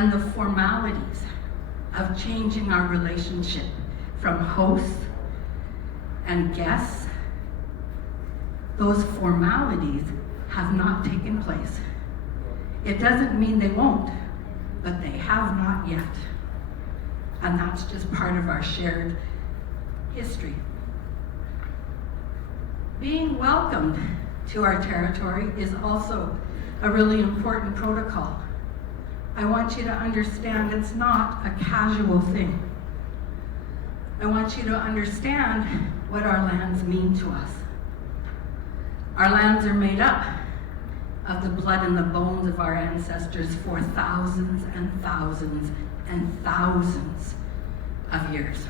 and the formalities of changing our relationship from hosts and guests, those formalities have not taken place. It doesn't mean they won't, but they have not yet. And that's just part of our shared history. Being welcomed to our territory is also a really important protocol. I want you to understand it's not a casual thing. I want you to understand what our lands mean to us. Our lands are made up of the blood and the bones of our ancestors for thousands and thousands and thousands of years.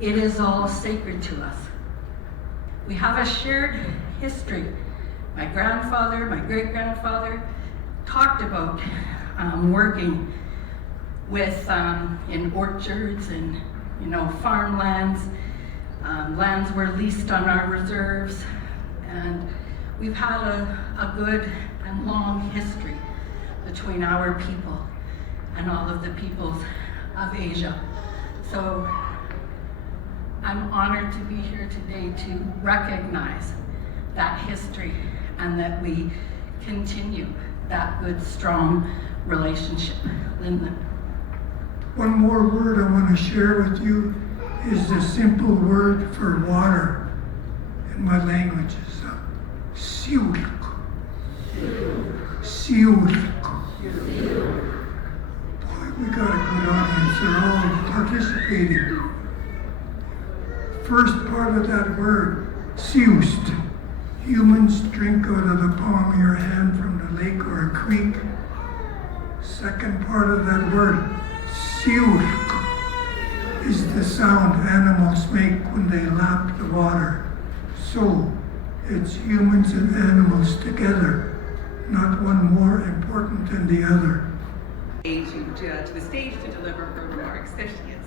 It is all sacred to us. We have a shared history. My grandfather, my great-grandfather talked about working with in orchards and farmlands. Lands were leased on our reserves, and we've had a good and long history between our people and all of the peoples of Asia. So I'm honored to be here today to recognize that history and that we continue that good, strong relationship. Linda. One more word I want to share with you is the simple word for water in my language is siulk. Siulk. Boy, we got a good audience. They're all participating. First part of that word, siust. Humans drink out of the palm of your hand from the lake or a creek. Second part of that word, siulk, is the sound animals make when they lap the water. So, it's humans and animals together, not one more important than the other. To the stage to deliver her remarks. There she is.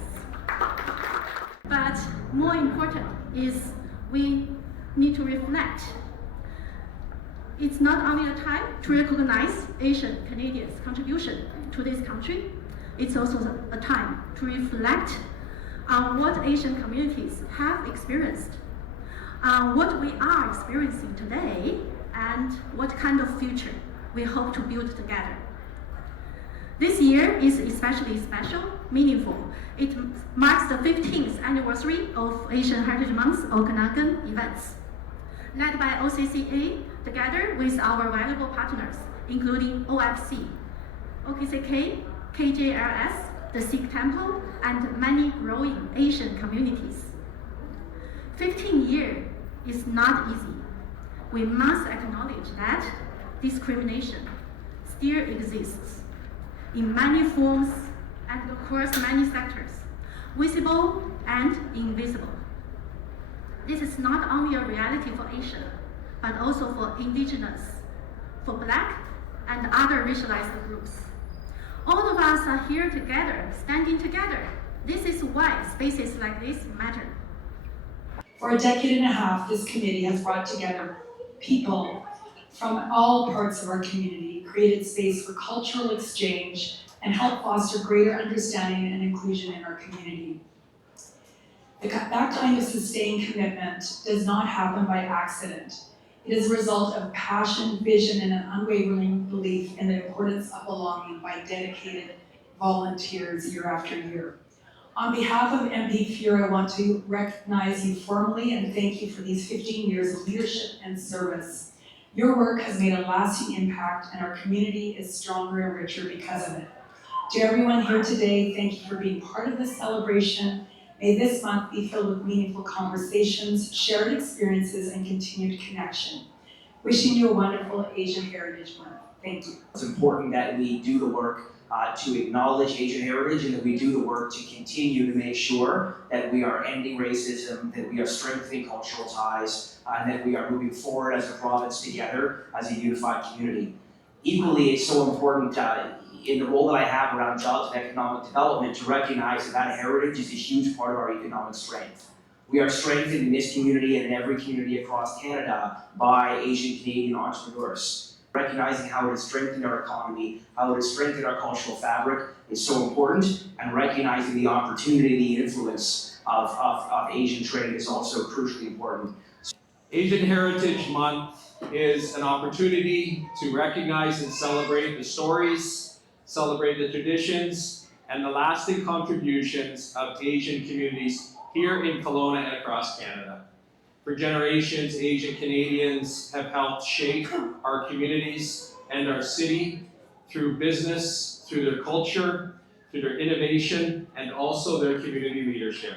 But more important is we need to reflect. It's not only a time to recognize Asian Canadians' contribution to this country, it's also a time to reflect on what Asian communities have experienced, on what we are experiencing today, and what kind of future we hope to build together. This year is especially special, meaningful. It marks the 15th anniversary of Asian Heritage Month Okanagan events. Led by OCCA, together with our valuable partners, including OFC, OCCA, KJLS, the Sikh Temple, and many growing Asian communities. 15 years is not easy. We must acknowledge that discrimination still exists in many forms and across many sectors, visible and invisible. This is not only a reality for Asian, but also for Indigenous, for Black, and other racialized groups. All of us are here together, standing together. This is why spaces like this matter. For a decade and a half, this committee has brought together people from all parts of our community, created space for cultural exchange, and helped foster greater understanding and inclusion in our community. That kind of sustained commitment does not happen by accident. It is a result of passion, vision, and an unwavering belief in the importance of belonging by dedicated volunteers year after year. On behalf of MP Fuhr, I want to recognize you formally and thank you for these 15 years of leadership and service. Your work has made a lasting impact and our community is stronger and richer because of it. To everyone here today, thank you for being part of this celebration. May this month be filled with meaningful conversations, shared experiences, and continued connection. Wishing you a wonderful Asian Heritage Month. Thank you. It's important that we do the work to acknowledge Asian heritage and that we do the work to continue to make sure that we are ending racism, that we are strengthening cultural ties, and that we are moving forward as a province together as a unified community. Equally, it's so important in the role that I have around jobs and economic development to recognize that that heritage is a huge part of our economic strength. We are strengthened in this community and in every community across Canada by Asian Canadian entrepreneurs. Recognizing how it has strengthened our economy, how it has strengthened our cultural fabric is so important, and recognizing the opportunity and influence of Asian trade is also crucially important. Asian Heritage Month is an opportunity to recognize and celebrate the stories, celebrate the traditions, and the lasting contributions of Asian communities here in Kelowna and across Canada. For generations, Asian Canadians have helped shape our communities and our city through business, through their culture, through their innovation, and also their community leadership.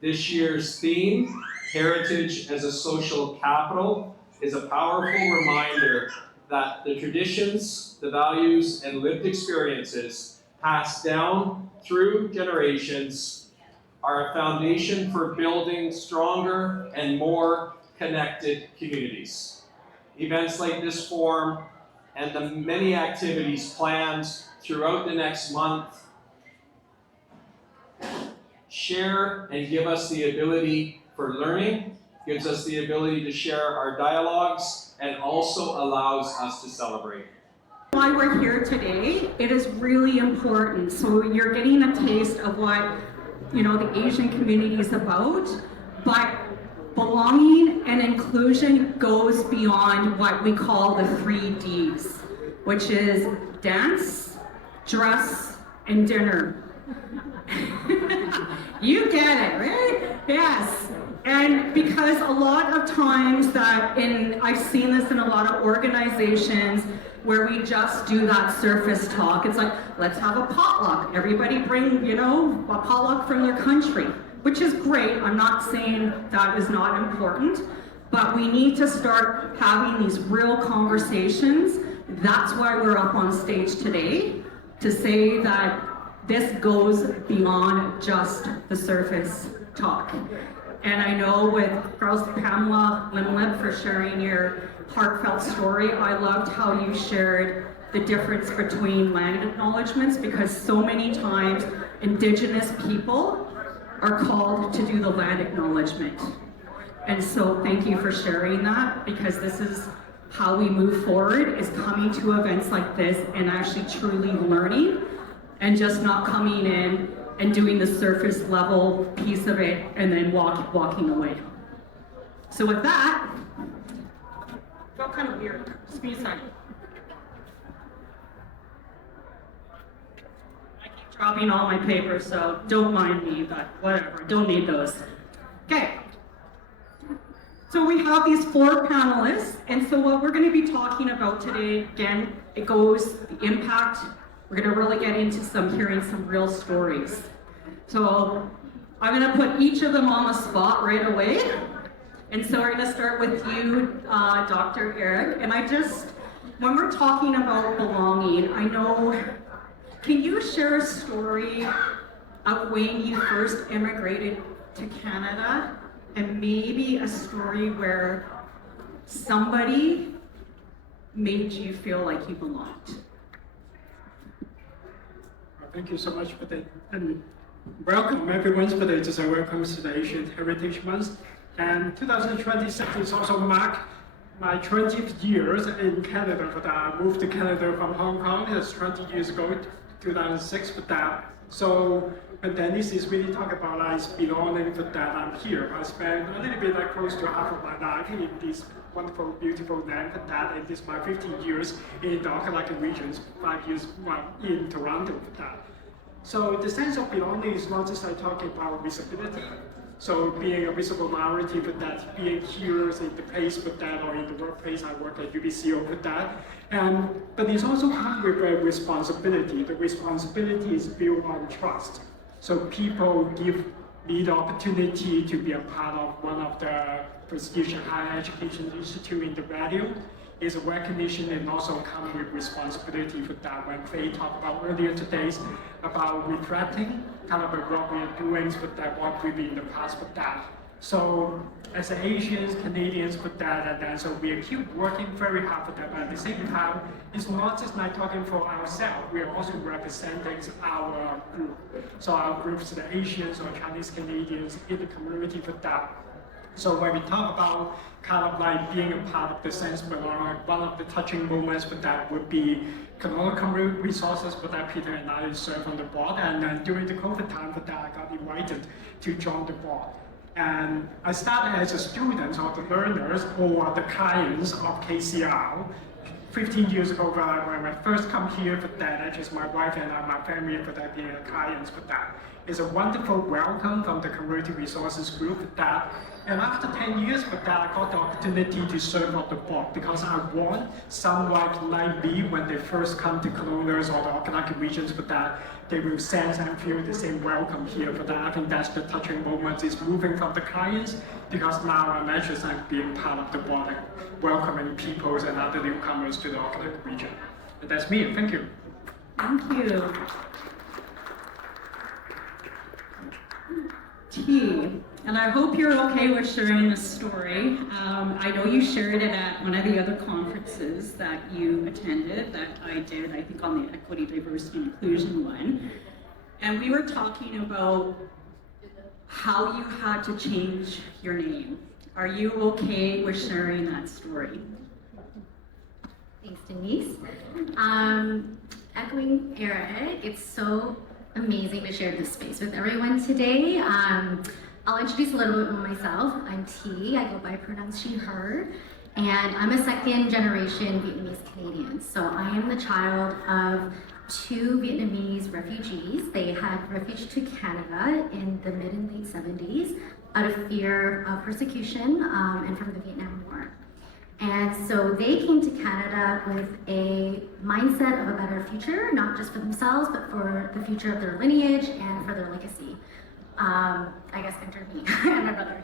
This year's theme, Heritage as a Social Capital, is a powerful reminder that the traditions, the values, and lived experiences passed down through generations are a foundation for building stronger and more connected communities. Events like this forum and the many activities planned throughout the next month share and give us the ability for learning, gives us the ability to share our dialogues, and also allows us to celebrate. Why we're here today, it is really important. So you're getting a taste of what the Asian community is about, but belonging and inclusion goes beyond what we call the 3 Ds, which is dance, dress, and dinner. You get it, right? Yes. And because a lot of times I've seen this in a lot of organizations where we just do that surface talk. It's like, let's have a potluck. Everybody bring, a potluck from their country, which is great. I'm not saying that is not important, but we need to start having these real conversations. That's why we're up on stage today, to say that this goes beyond just the surface talk. And I know with Grouse, Pamela, Limlip for sharing your heartfelt story. I loved how you shared the difference between land acknowledgements, because so many times Indigenous people are called to do the land acknowledgement. And so thank you for sharing that, because this is how we move forward, is coming to events like this and actually truly learning, and just not coming in and doing the surface level piece of it and then walking away. So with that, felt kind of weird. Excuse me. I keep dropping all my papers, so don't mind me, but whatever, don't need those. Okay. So we have these 4 panelists, and so what we're going to be talking about today, again, it goes the impact. We're going to really get into hearing some real stories. So I'm going to put each of them on the spot right away. And so we're going to start with you, Dr. Eric. And when we're talking about belonging, can you share a story of when you first immigrated to Canada, and maybe a story where somebody made you feel like you belonged? Thank you so much for that, and welcome everyone for the welcome to the Asian Heritage Month. And 2026 is also mark my 20th years in Canada. But I moved to Canada from Hong Kong. That's 20 years ago, 2006. For that, so when Denise is really talking about belonging, for that I'm here. I spent a little bit close to half of my life in this wonderful, beautiful land. For that, and this is my 15 years in the Okanagan regions, 5 years in Toronto. For that. So the sense of belonging is not just talking about visibility. So being a visible minority, for that, being here in the place for that, or in the workplace I work at UBCO for that. But it's also comes with a responsibility. The responsibility is built on trust. So people give me the opportunity to be a part of one of the prestigious higher education institute in the value. Is a recognition and also come with responsibility for that. When they talked about earlier today about reflecting kind of what we are doing for that, what we've been in the past for that. So as Asians, Canadians for that, and then so we keep working very hard for that. But at the same time, it's not just talking for ourselves. We are also representing our group. So our groups, the Asians or Chinese Canadians in the community for that. So when we talk about kind of like being a part of the sense belonging, one of the touching moments for that would be Kelowna Community Resources for that Peter and I serve on the board, and then during the COVID time for that I got invited to join the board. And I started as a student or the learners or the clients of KCR 15 years ago when I first come here for that, just my wife and my family for that being clients for that. It's a wonderful welcome from the Community Resources Group for that. And after 10 years for that, I got the opportunity to serve on the board because I want someone like me when they first come to Kelowna or the Okanagan regions for that, they will sense and feel the same welcome here for that. I think that's the touching moment is moving from the clients because now I'm actually being part of the board and welcoming people and other newcomers to the Okanagan region. And that's me, thank you. Thank you. T, and I hope you're okay with sharing this story. I know you shared it at one of the other conferences that you attended, that I did, I think on the Equity, Diversity, and Inclusion one. And we were talking about how you had to change your name. Are you okay with sharing that story? Thanks, Denise. Echoing Eric, it's so amazing to share this space with everyone today. I'll introduce a little bit of myself. I'm T, I go by pronouns she, her, and I'm a second generation Vietnamese Canadian. So I am the child of two Vietnamese refugees. They had refuged to Canada in the mid and late 70s out of fear of persecution and from the Vietnam War. And so they came to Canada with a mindset of a better future, not just for themselves, but for the future of their lineage and for their legacy. I guess enter me and my brother.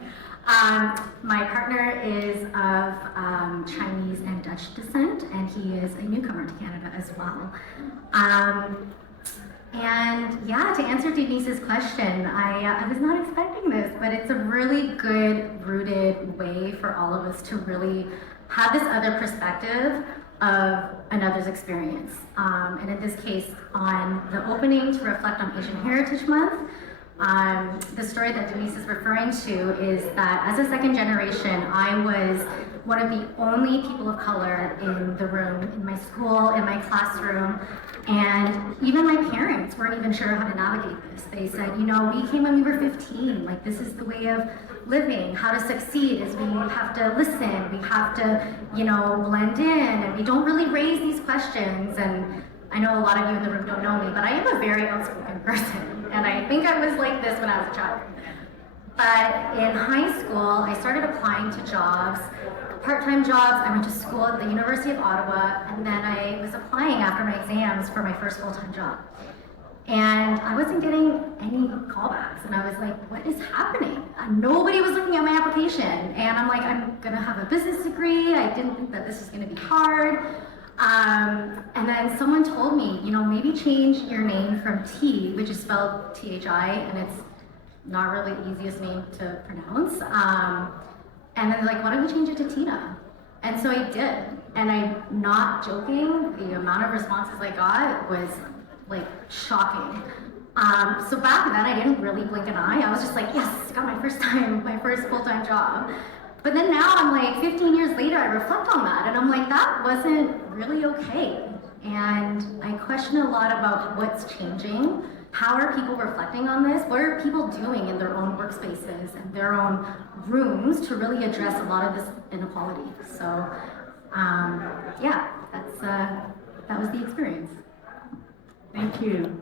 My partner is of Chinese and Dutch descent, and he is a newcomer to Canada as well. And yeah, to answer Denise's question, I was not expecting this, but it's a really good rooted way for all of us to really have this other perspective of another's experience. And in this case, on the opening to reflect on Asian Heritage Month, the story that Denise is referring to is that as a second generation, I was one of the only people of color in the room, in my school, in my classroom, and even my parents weren't even sure how to navigate this. They said, you know, we came when we were 15, like this is the way of living. How to succeed is we have to listen, we have to, you know, blend in, and we don't really raise these questions. And I know a lot of you in the room don't know me, but I am a very outspoken person, and I think I was like this when I was a child. But in high school, I started applying to jobs, part-time jobs. I went to school at the University of Ottawa, and then I was applying after my exams for my first full-time job. And I wasn't getting any callbacks, and I was like, what is happening? Nobody was looking at my application, and I'm like, I'm gonna have a business degree. I didn't think that this was gonna be hard. And then someone told me, you know, maybe change your name from T, which is spelled T-H-I, and it's not really the easiest name to pronounce. And then like, why don't you change it to Tina? And so I did. And I'm not joking, the amount of responses I got was like shocking. So back then I didn't really blink an eye. I was just like, yes, got my first full-time job. But then now I'm like 15 years later, I reflect on that and I'm like, that wasn't really okay. And I question a lot about what's changing. How are people reflecting on this? What are people doing in their own workspaces and their own rooms to really address a lot of this inequality? So yeah, that was the experience. Thank you.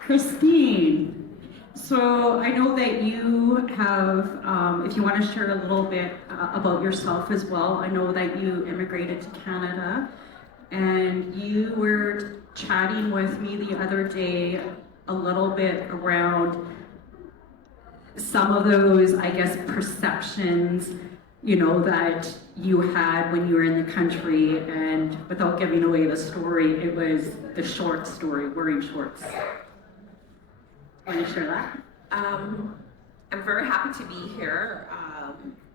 Christine. So I know that you have, if you want to share a little bit about yourself as well, I know that you immigrated to Canada and you were chatting with me the other day a little bit around some of those, I guess, perceptions, you know, that you had when you were in the country, and without giving away the story, it was the short story, wearing shorts. Want to share that? I'm very happy to be here.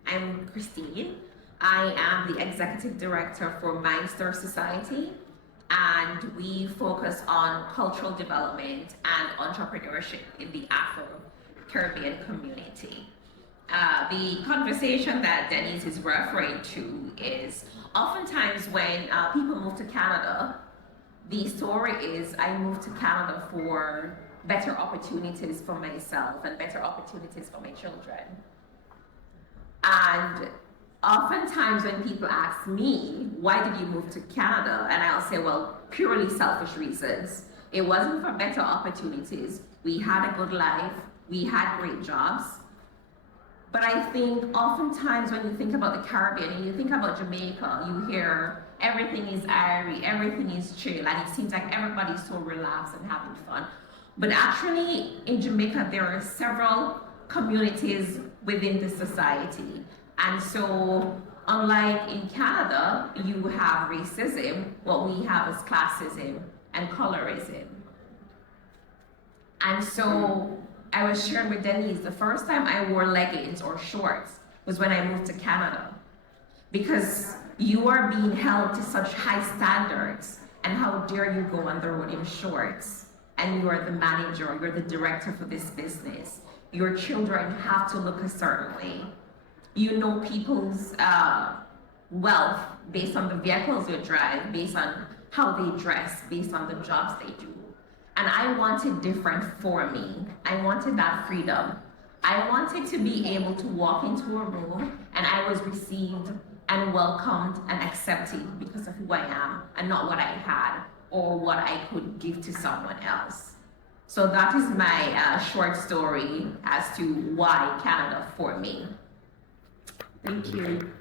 I'm Christine. I am the Executive Director for Mindstar Society, and we focus on cultural development and entrepreneurship in the Afro-Caribbean community. The conversation that Denise is referring to is oftentimes when people move to Canada, the story is I moved to Canada for better opportunities for myself and better opportunities for my children. And oftentimes when people ask me, why did you move to Canada? And I'll say, well, purely selfish reasons. It wasn't for better opportunities. We had a good life. We had great jobs. But I think oftentimes when you think about the Caribbean and you think about Jamaica, you hear everything is airy, everything is chill, and it seems like everybody's so relaxed and having fun. But actually, in Jamaica, there are several communities within the society. And so, unlike in Canada, you have racism, what we have is classism and colorism. And so, I was sharing with Denise, the first time I wore leggings or shorts was when I moved to Canada. Because you are being held to such high standards, and how dare you go on the road in shorts, and you are the manager, you're the director for this business. Your children have to look a certain way. You know people's wealth based on the vehicles they drive, based on how they dress, based on the jobs they do. And I wanted different for me. I wanted that freedom. I wanted to be able to walk into a room and I was received and welcomed and accepted because of who I am and not what I had or what I could give to someone else. So that is my short story as to why Canada for me. Thank you.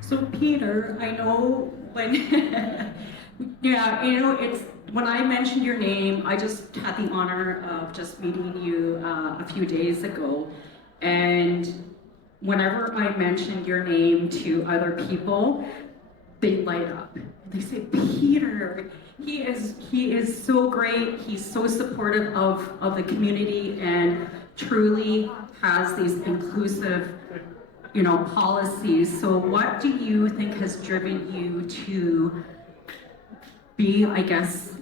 So Peter, I know when, yeah, you know, it's, when I mentioned your name, I just had the honor of just meeting you a few days ago. And whenever I mentioned your name to other people, they light up. They say, Peter, he is so great. He's so supportive of the community and truly has these inclusive, you know, policies. So what do you think has driven you to be, I guess,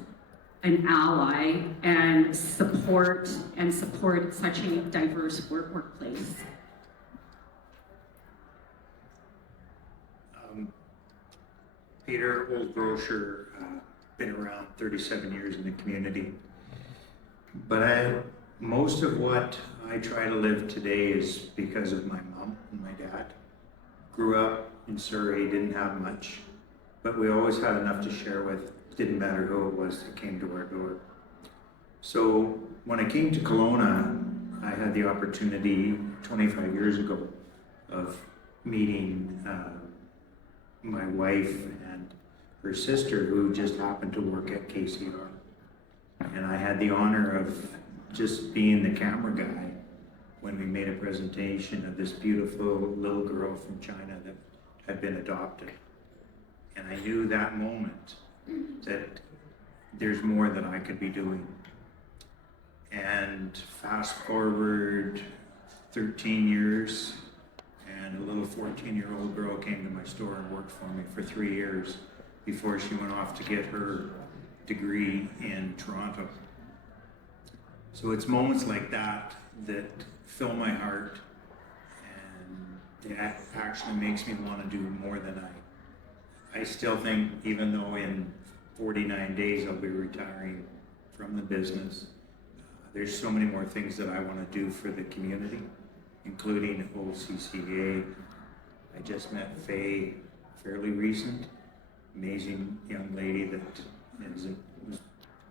an ally and support such a diverse workplace? Peter, old grocer, been around 37 years in the community. But most of what I try to live today is because of my mom and my dad. Grew up in Surrey, didn't have much, but we always had enough to share with. Didn't matter who it was that came to our door. So when I came to Kelowna, I had the opportunity 25 years ago of meeting my wife and her sister, who just happened to work at KCR. And I had the honor of just being the camera guy when we made a presentation of this beautiful little girl from China that had been adopted. And I knew that moment that there's more that I could be doing. And fast forward 13 years, and a little 14-year-old girl came to my store and worked for me for 3 years before she went off to get her degree in Toronto. So it's moments like that that fill my heart, and that actually makes me want to do more than I still think, even though in 49 days I'll be retiring from the business, there's so many more things that I want to do for the community, including OCCA. I just met Faye fairly recent, amazing young lady that was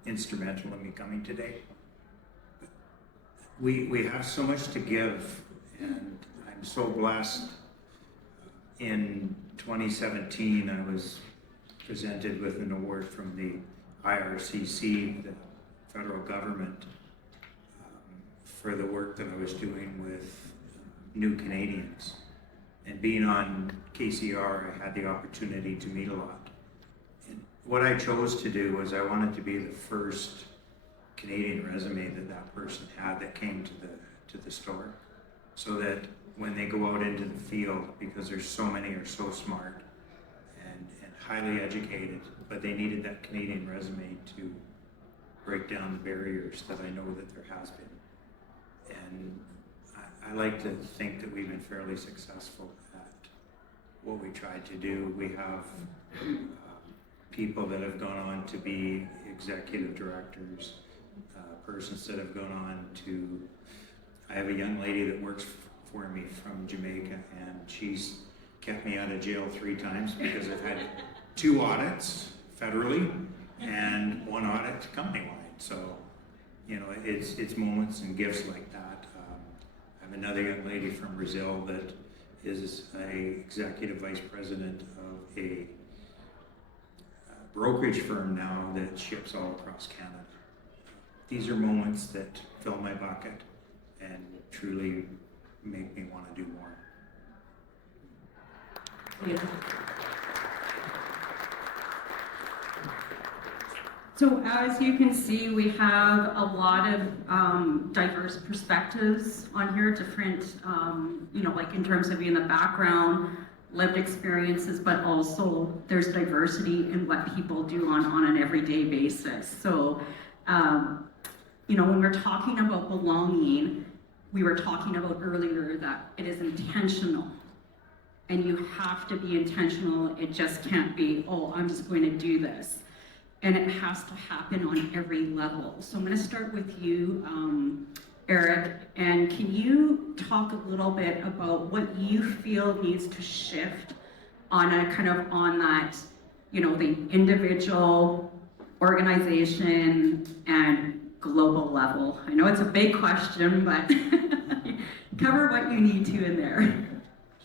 instrumental in me coming today. We have so much to give, and I'm so blessed. In 2017, I was presented with an award from the IRCC, the federal government, for the work that I was doing with new Canadians. And being on KCR, I had the opportunity to meet a lot. And what I chose to do was I wanted to be the first Canadian resume that person had that came to the store, so that when they go out into the field, because there's so many are so smart and highly educated, but they needed that Canadian resume to break down the barriers that I know that there has been. And I like to think that we've been fairly successful at what we tried to do. We have people that have gone on to be executive directors, persons that have gone on to, I have a young lady that works for me from Jamaica, and she's kept me out of jail 3 times because I've had 2 audits federally and 1 audit company-wide. So, you know, it's moments and gifts like that. I have another young lady from Brazil that is a executive vice president of a brokerage firm now that ships all across Canada. These are moments that fill my bucket and truly make me want to do more. Yeah. So as you can see, we have a lot of diverse perspectives on here, different, you know, like in terms of in the background, lived experiences, but also there's diversity in what people do on an everyday basis. So, you know, when we're talking about belonging, we were talking about earlier that it is intentional. And you have to be intentional. It just can't be, oh, I'm just going to do this. And it has to happen on every level. So I'm going to start with you, Eric, and can you talk a little bit about what you feel needs to shift on a kind of on that, you know, the individual, organization, and global level? I know it's a big question, but cover what you need to in there.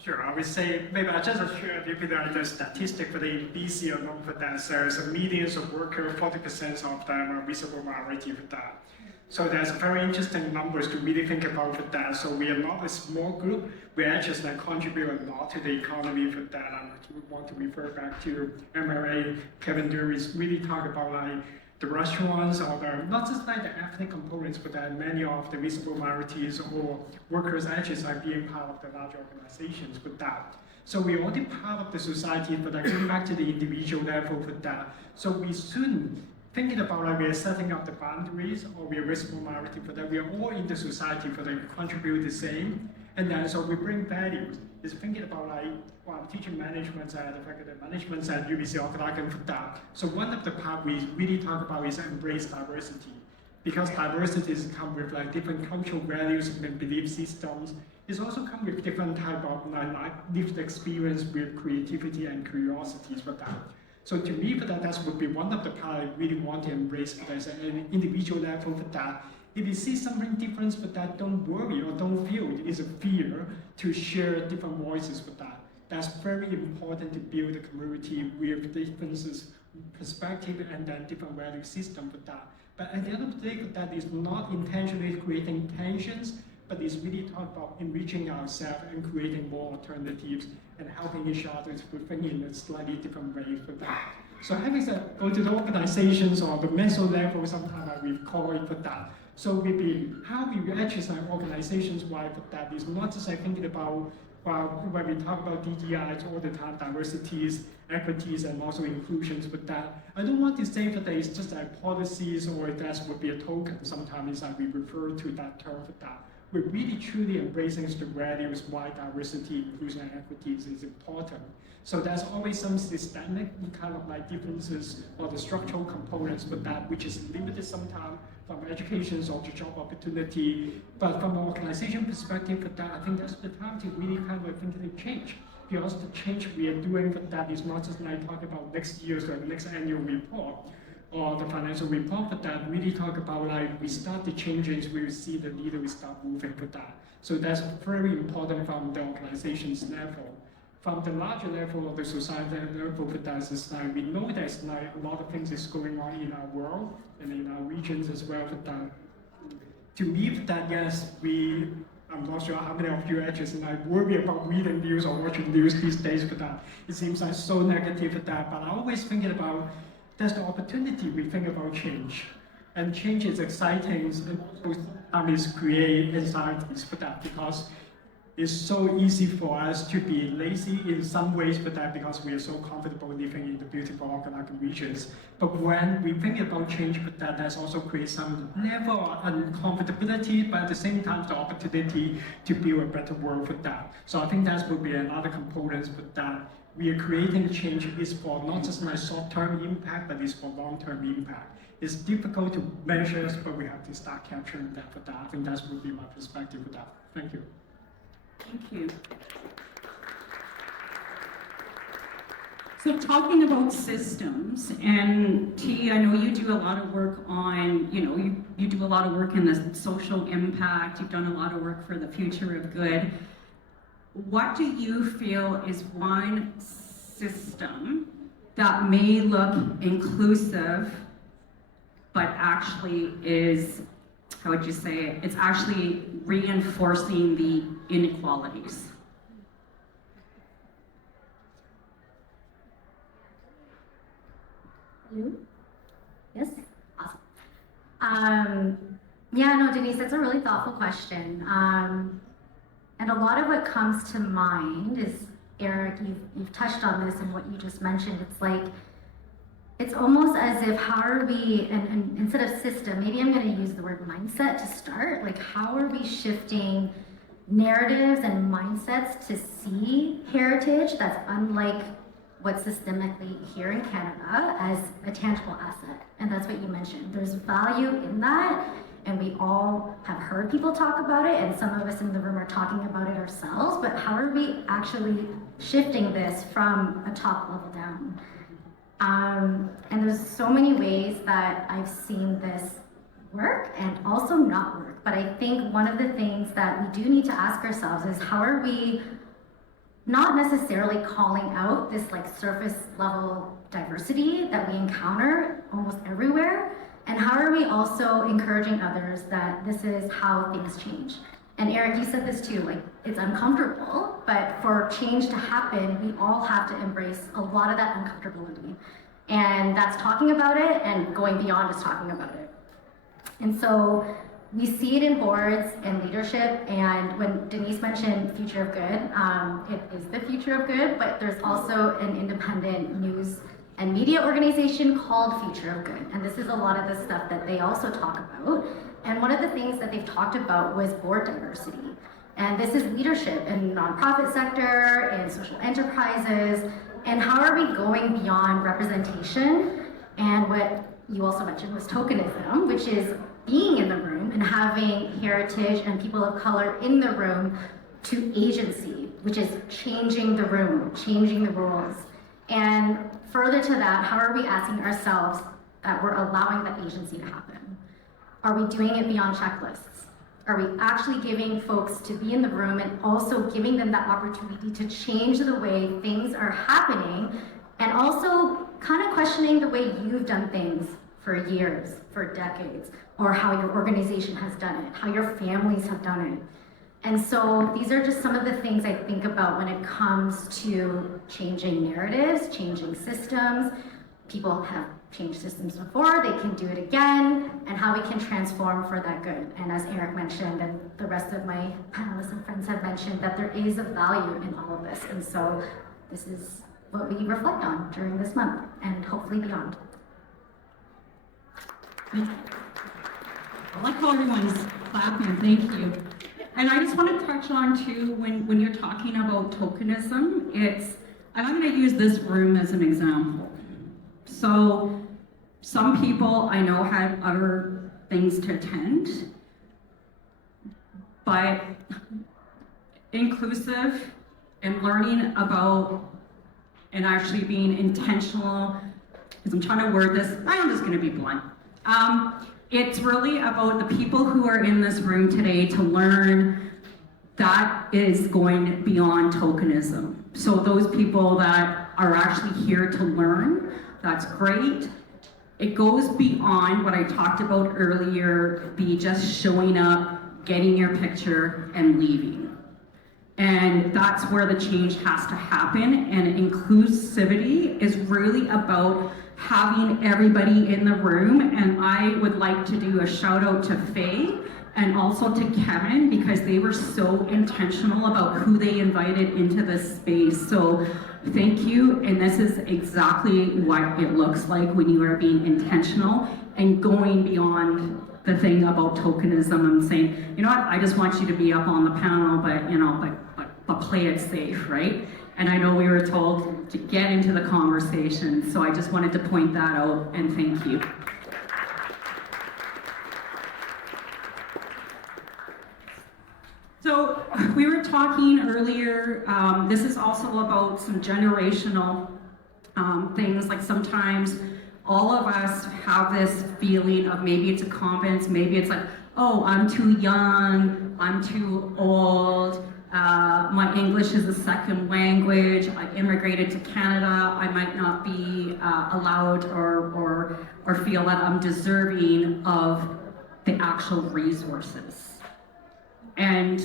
Sure, I would say, maybe I just share a little bit of the statistic for the BC alone for that. There's millions of workers, 40% of them are visible minority for that. So there's very interesting numbers to really think about for that. So we are not a small group. We actually contribute a lot to the economy for that. And we want to refer back to MRA, Kevin Dury's really talk about like the restaurants or the, not just like the ethnic components, but that many of the visible minorities or workers actually are being part of the large organizations with that. So we're already part of the society, but going back to the individual level for that. So we shouldn't thinking about like we're setting up the boundaries or we're visible minority for that. We are all in the society for that, contribute the same. And then so we bring values. Is thinking about like, well, I'm teaching management at the faculty management at UBC Okanagan for that. So one of the part we really talk about is embrace diversity. Because diversities come with like different cultural values and belief systems. It's also come with different type of like lived experience with creativity and curiosities for that. So to me, for that would be one of the part I really want to embrace as an individual level for that. If you see something different for that, don't worry or don't feel it is a fear to share different voices for that. That's very important to build a community with differences, perspective, and then different value system for that. But at the end of the day, that is not intentionally creating tensions, but it's really talk about enriching ourselves and creating more alternatives and helping each other to think in a slightly different way for that. So having said, go to the organizations or the meso level, sometimes we call it for that. So we be how we exercise organizations wide for that is not just like thinking about when we talk about DGIs all the time, diversities, equities, and also inclusions. But that I don't want to say that it's just like policies or that would be a token. Sometimes like we refer to that term for that. We're really truly embracing the values why diversity, inclusion, and equities is important. So there's always some systemic kind of like differences or the structural components with that, which is limited sometimes from education or to job opportunity. But from an organization perspective, for that, I think that's the time to really kind of think of change. Because the change we are doing for that is not just like talking about next year's or next annual report or the financial report, but that really talk about like we start the changes, we see the leader, we start moving for that. So that's very important from the organization's level. From the larger level of the society level for that is like we know there's like a lot of things is going on in our world and in our regions as well for that. To me for that, yes, I'm not sure how many of you actually like worry about reading news or watching news these days for that. It seems like so negative for that, but I always thinking about there's the opportunity we think about change. And change is exciting and also create anxieties for that because it's so easy for us to be lazy in some ways, but that because we are so comfortable living in the beautiful Okanagan regions. But when we think about change, but that has also created some level of uncomfortability, but at the same time, the opportunity to build a better world for that. So I think that will be another component, but that we are creating the change is for not just my short-term impact, but it's for long-term impact. It's difficult to measure, but we have to start capturing that for that. I think that would be my perspective for that. Thank you. Thank you. So talking about systems, and T, I know you do a lot of work on, you do a lot of work in the social impact, you've done a lot of work for the future of good. What do you feel is one system that may look inclusive, but actually is, how would you say it? It's actually reinforcing the inequalities. You? Yes? Awesome. Yeah, no, Denise, that's a really thoughtful question. And a lot of what comes to mind is, Eric, you've touched on this and what you just mentioned. It's like, it's almost as if how are we, and instead of system, maybe I'm going to use the word mindset to start. Like, how are we shifting narratives and mindsets to see heritage that's unlike what's systemically here in Canada as a tangible asset? And that's what you mentioned. There's value in that, and we all have heard people talk about it, and some of us in the room are talking about it ourselves, but how are we actually shifting this from a top level down? And there's so many ways that I've seen this work and also not work. But I think one of the things that we do need to ask ourselves is how are we not necessarily calling out this like surface level diversity that we encounter almost everywhere, and how are we also encouraging others that this is how things change? And Eric, you said this too, like it's uncomfortable, but for change to happen, we all have to embrace a lot of that uncomfortability. And that's talking about it and going beyond just talking about it. And so we see it in boards and leadership, and when Denise mentioned future of good, it is the future of good, but there's also an independent news and media organization called Future of Good. And this is a lot of the stuff that they also talk about. And one of the things that they've talked about was board diversity. And this is leadership in the nonprofit sector, in social enterprises, and how are we going beyond representation? And what you also mentioned was tokenism, which is being in the room and having heritage and people of color in the room to agency, which is changing the room, changing the rules. And further to that, how are we asking ourselves that we're allowing that agency to happen? Are we doing it beyond checklists? Are we actually giving folks to be in the room and also giving them that opportunity to change the way things are happening, and also kind of questioning the way you've done things for years, for decades, or how your organization has done it, how your families have done it. And so these are just some of the things I think about when it comes to changing narratives, changing systems. People have changed systems before, they can do it again, and how we can transform for that good. And as Eric mentioned, and the rest of my panelists and friends have mentioned, that there is a value in all of this. And so this is what we reflect on during this month, and hopefully beyond. I like how everyone's clapping, thank you. And I just want to touch on too, when you're talking about tokenism, I'm going to use this room as an example. So some people I know had other things to attend, but inclusive and learning about and actually being intentional, because I'm trying to word this, I'm just going to be blunt. It's really about the people who are in this room today to learn that is going beyond tokenism. So those people that are actually here to learn, that's great. It goes beyond what I talked about earlier, be just showing up, getting your picture, and leaving. And that's where the change has to happen. And inclusivity is really about having everybody in the room. And I would like to do a shout out to Faye and also to Kevin, because they were so intentional about who they invited into this space. So thank you, and this is exactly what it looks like when you are being intentional and going beyond the thing about tokenism and saying, you know what, I just want you to be up on the panel, but you know, but play it safe, right? And I know we were told to get into the conversation, so I just wanted to point that out, and thank you. So we were talking earlier, this is also about some generational things. Like sometimes all of us have this feeling of maybe it's a confidence, maybe it's like, oh, I'm too young, I'm too old, my English is a second language, I immigrated to Canada, I might not be allowed or feel that I'm deserving of the actual resources. And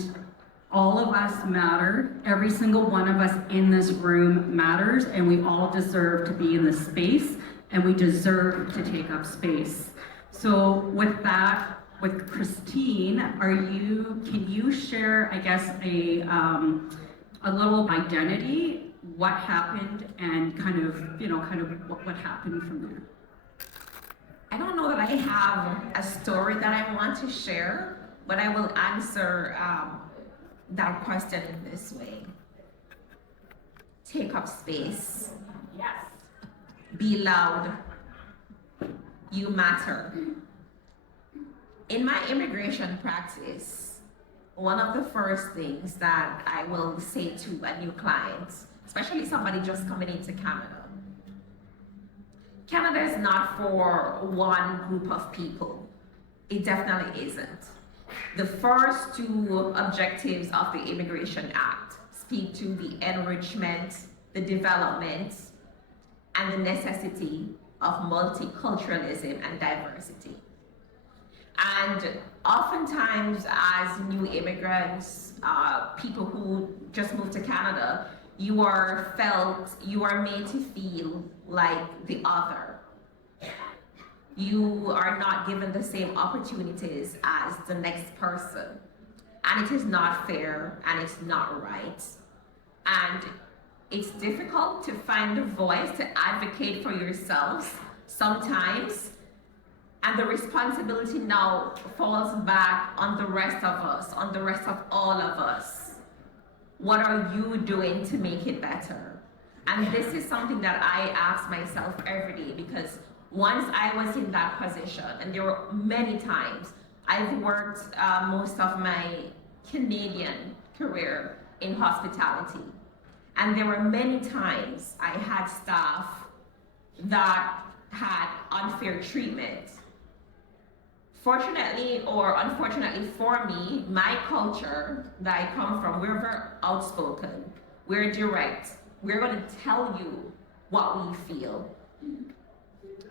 all of us matter. Every single one of us in this room matters, and we all deserve to be in this space, and we deserve to take up space. So with that, with Christine, can you share, I guess, a little identity, what happened, and kind of what happened from there? I don't know that I have a story that I want to share, but I will answer that question in this way. Take up space. Yes. Be loud. You matter. In my immigration practice, one of the first things that I will say to a new client, especially somebody just coming into Canada, Canada is not for one group of people. It definitely isn't. The first two objectives of the Immigration Act speak to the enrichment, the development, and the necessity of multiculturalism and diversity. And oftentimes as new immigrants, people who just moved to Canada, you are made to feel like the other. You are not given the same opportunities as the next person. And it is not fair, and it's not right. And it's difficult to find a voice to advocate for yourselves sometimes. And the responsibility now falls back on the rest of us, on the rest of all of us. What are you doing to make it better? And this is something that I ask myself every day, because once I was in that position, and there were many times, I've worked most of my Canadian career in hospitality. And there were many times I had staff that had unfair treatment. Fortunately or unfortunately for me, my culture that I come from, we're very outspoken, we're direct, we're going to tell you what we feel.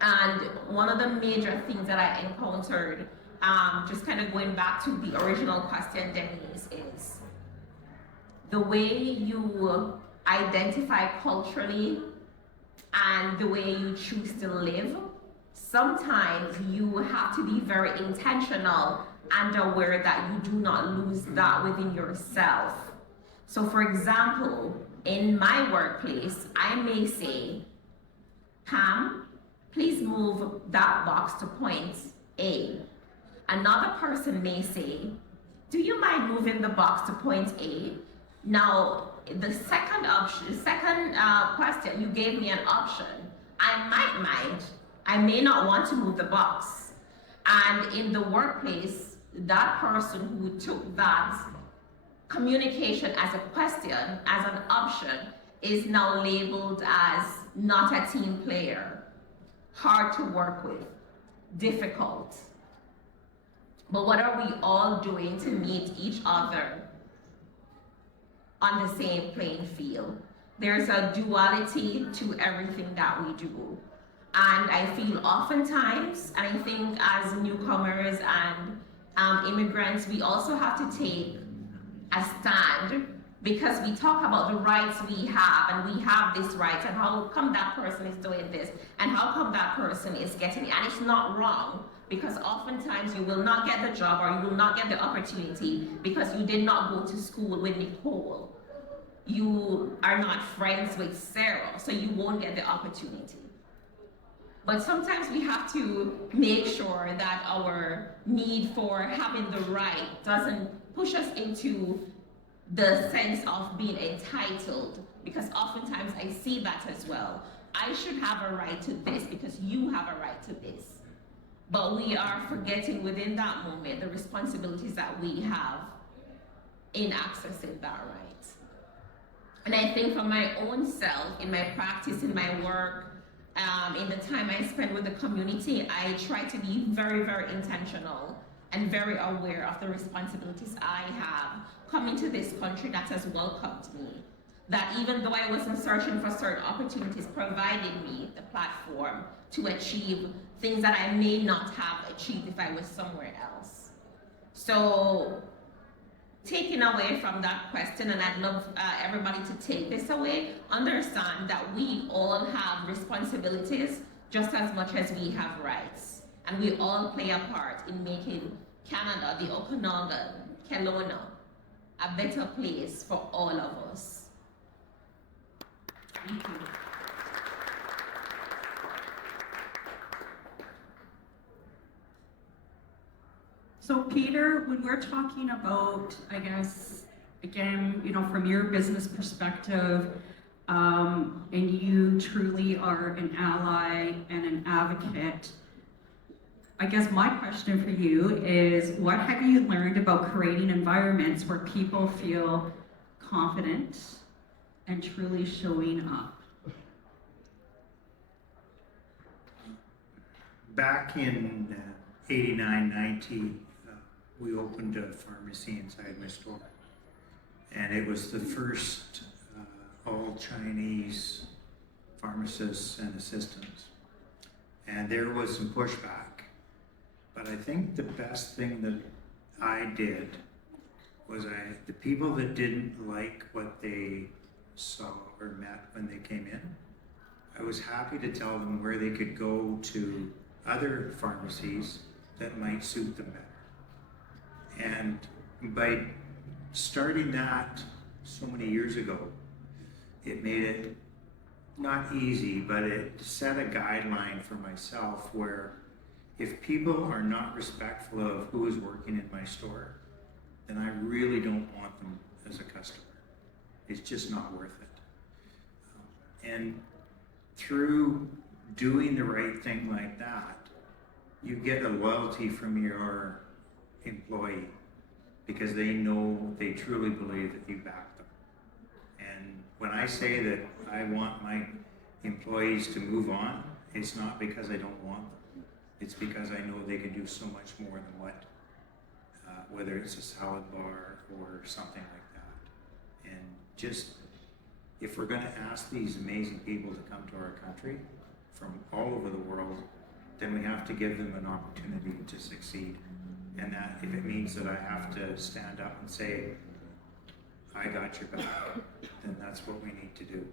And one of the major things that I encountered, just kind of going back to the original question, Denise, is the way you identify culturally and the way you choose to live. Sometimes you have to be very intentional and aware that you do not lose that within yourself. So for example, in my workplace, I may say, Pam, please move that box to point A. Another person may say, do you mind moving the box to point A? Now, the second question, you gave me an option. I might mind. I may not want to move the box. And in the workplace, that person who took that communication as a question, as an option, is now labeled as not a team player, hard to work with, difficult. But what are we all doing to meet each other on the same playing field? There's a duality to everything that we do. And I feel oftentimes, and I think as newcomers and immigrants, we also have to take a stand, because we talk about the rights we have, and we have this right, and how come that person is doing this, and how come that person is getting it, and it's not wrong, because oftentimes you will not get the job or you will not get the opportunity because you did not go to school with Nicole. You are not friends with Sarah, so you won't get the opportunity. But sometimes we have to make sure that our need for having the right doesn't push us into the sense of being entitled, because oftentimes I see that as well. I should have a right to this because you have a right to this. But we are forgetting within that moment the responsibilities that we have in accessing that right. And I think for my own self, in my practice, in my work, in the time I spend with the community, I try to be very, very intentional and very aware of the responsibilities I have coming to this country that has welcomed me. That even though I wasn't searching for certain opportunities, provided me the platform to achieve things that I may not have achieved if I was somewhere else. So, taking away from that question, and I'd love everybody to take this away, understand that we all have responsibilities just as much as we have rights. And we all play a part in making Canada, the Okanagan, Kelowna, a better place for all of us. Thank you. So Peter, when we're talking about, I guess, again, you know, from your business perspective, and you truly are an ally and an advocate, I guess my question for you is, what have you learned about creating environments where people feel confident and truly showing up? Back in 89, 90, we opened a pharmacy inside my store. And it was the first all Chinese pharmacists and assistants. And there was some pushback. But I think the best thing that I did was the people that didn't like what they saw or met when they came in, I was happy to tell them where they could go to other pharmacies that might suit them better. And by starting that so many years ago, it made it not easy, but it set a guideline for myself where if people are not respectful of who is working in my store, then I really don't want them as a customer. It's just not worth it. And through doing the right thing like that, you get a loyalty from your employee because they know, they truly believe that you back them. And when I say that I want my employees to move on, it's not because I don't want them. It's because I know they can do so much more than what, whether it's a salad bar or something like that. And just, if we're gonna ask these amazing people to come to our country from all over the world, then we have to give them an opportunity to succeed. And that if it means that I have to stand up and say, I got your back, then that's what we need to do.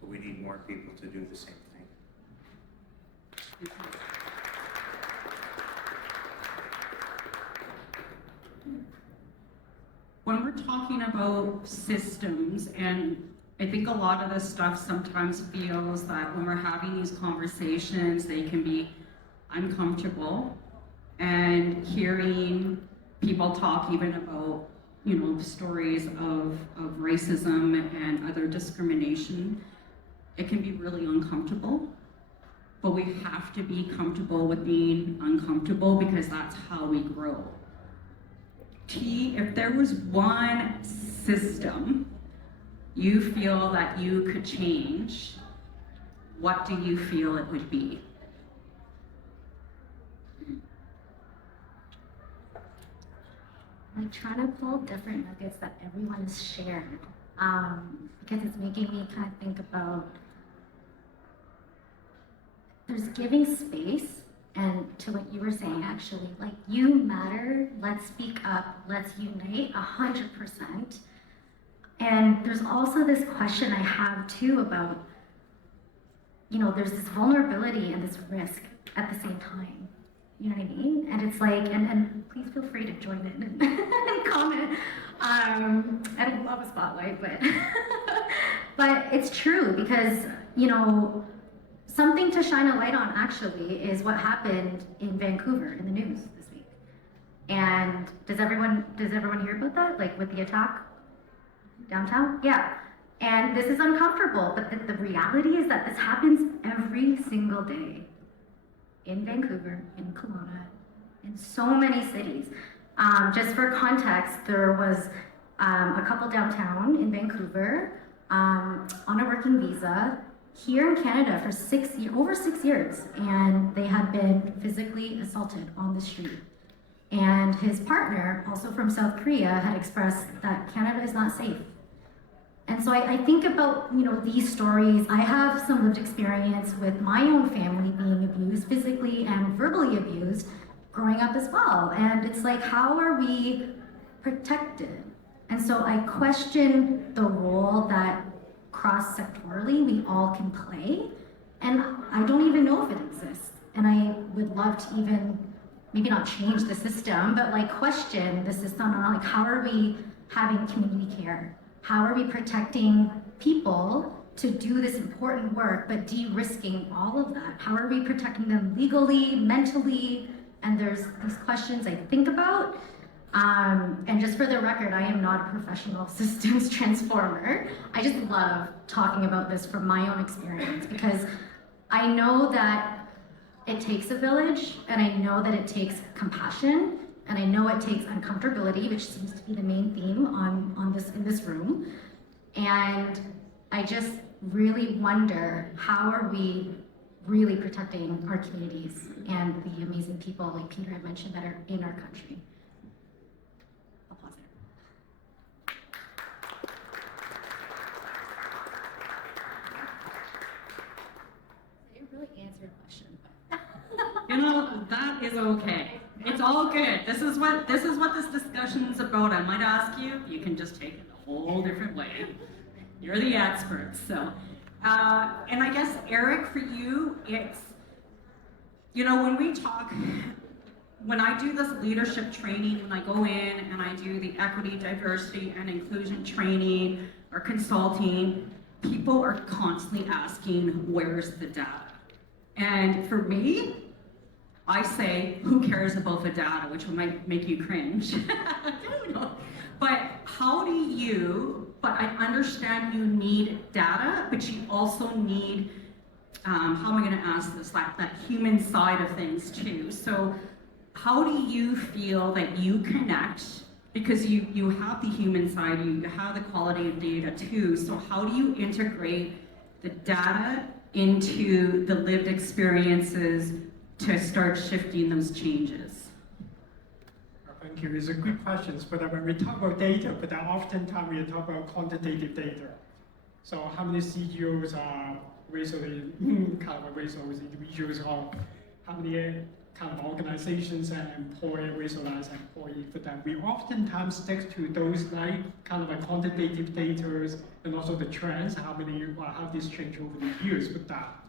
But we need more people to do the same thing. When we're talking about systems, and I think a lot of this stuff sometimes feels that when we're having these conversations, they can be uncomfortable. And hearing people talk even about, you know, stories of racism and other discrimination, it can be really uncomfortable. But we have to be comfortable with being uncomfortable because that's how we grow. T, if there was one system you feel that you could change, what do you feel it would be? I try to pull different nuggets that everyone has shared, because it's making me kind of think about, there's giving space, and to what you were saying actually, like, you matter, let's speak up, let's unite 100%. And there's also this question I have too about, you know, there's this vulnerability and this risk at the same time. You know what I mean? And it's like, and please feel free to join in and comment. I don't love a spotlight, but but it's true because, you know, something to shine a light on actually is what happened in Vancouver in the news this week. And does everyone hear about that? Like with the attack downtown? Yeah. And this is uncomfortable, but the reality is that this happens every single day in Vancouver, in Kelowna, in so many cities. Just for context, there was a couple downtown in Vancouver on a working visa here in Canada for over 6 years, and they had been physically assaulted on the street. And his partner, also from South Korea, had expressed that Canada is not safe. And so I think about, you know, these stories. I have some lived experience with my own family being abused, physically and verbally abused, growing up as well. And it's like, how are we protected? And so I question the role that cross-sectorally we all can play. And I don't even know if it exists. And I would love to even, maybe not change the system, but like question the system on like, how are we having community care? How are we protecting people to do this important work, but de-risking all of that? How are we protecting them legally, mentally? And there's these questions I think about. And just for the record, I am not a professional systems transformer. I just love talking about this from my own experience because I know that it takes a village, and I know that it takes compassion, and I know it takes uncomfortability, which seems to be the main theme in this room. And I just really wonder, how are we really protecting our communities and the amazing people, like Peter had mentioned, that are in our country? I'll pause there. It really answered a question. You know, that is okay. It's all good. This is what this discussion is about. I might ask you, you can just take it a whole different way. You're the experts. So, and I guess, Eric, for you, it's, you know, when we talk, when I do this leadership training, when I go in and I do the equity, diversity, and inclusion training or consulting, people are constantly asking, where's the data? And for me, I say, who cares about the data, which might make you cringe. I don't know. But how do you, but I understand you need data, but you also need, how am I gonna ask this, like that human side of things too. So how do you feel that you connect, because you have the human side, you have the quality of data too, so how do you integrate the data into the lived experiences to start shifting those changes? Thank you. It's a good question. But when we talk about data, but oftentimes we talk about quantitative data. So how many CEOs are racially kind of racialized individuals, or how many kind of organizations and employ racialized employees? But then we oftentimes stick to those like kind of a quantitative data and also the trends, how this changed over the years with that.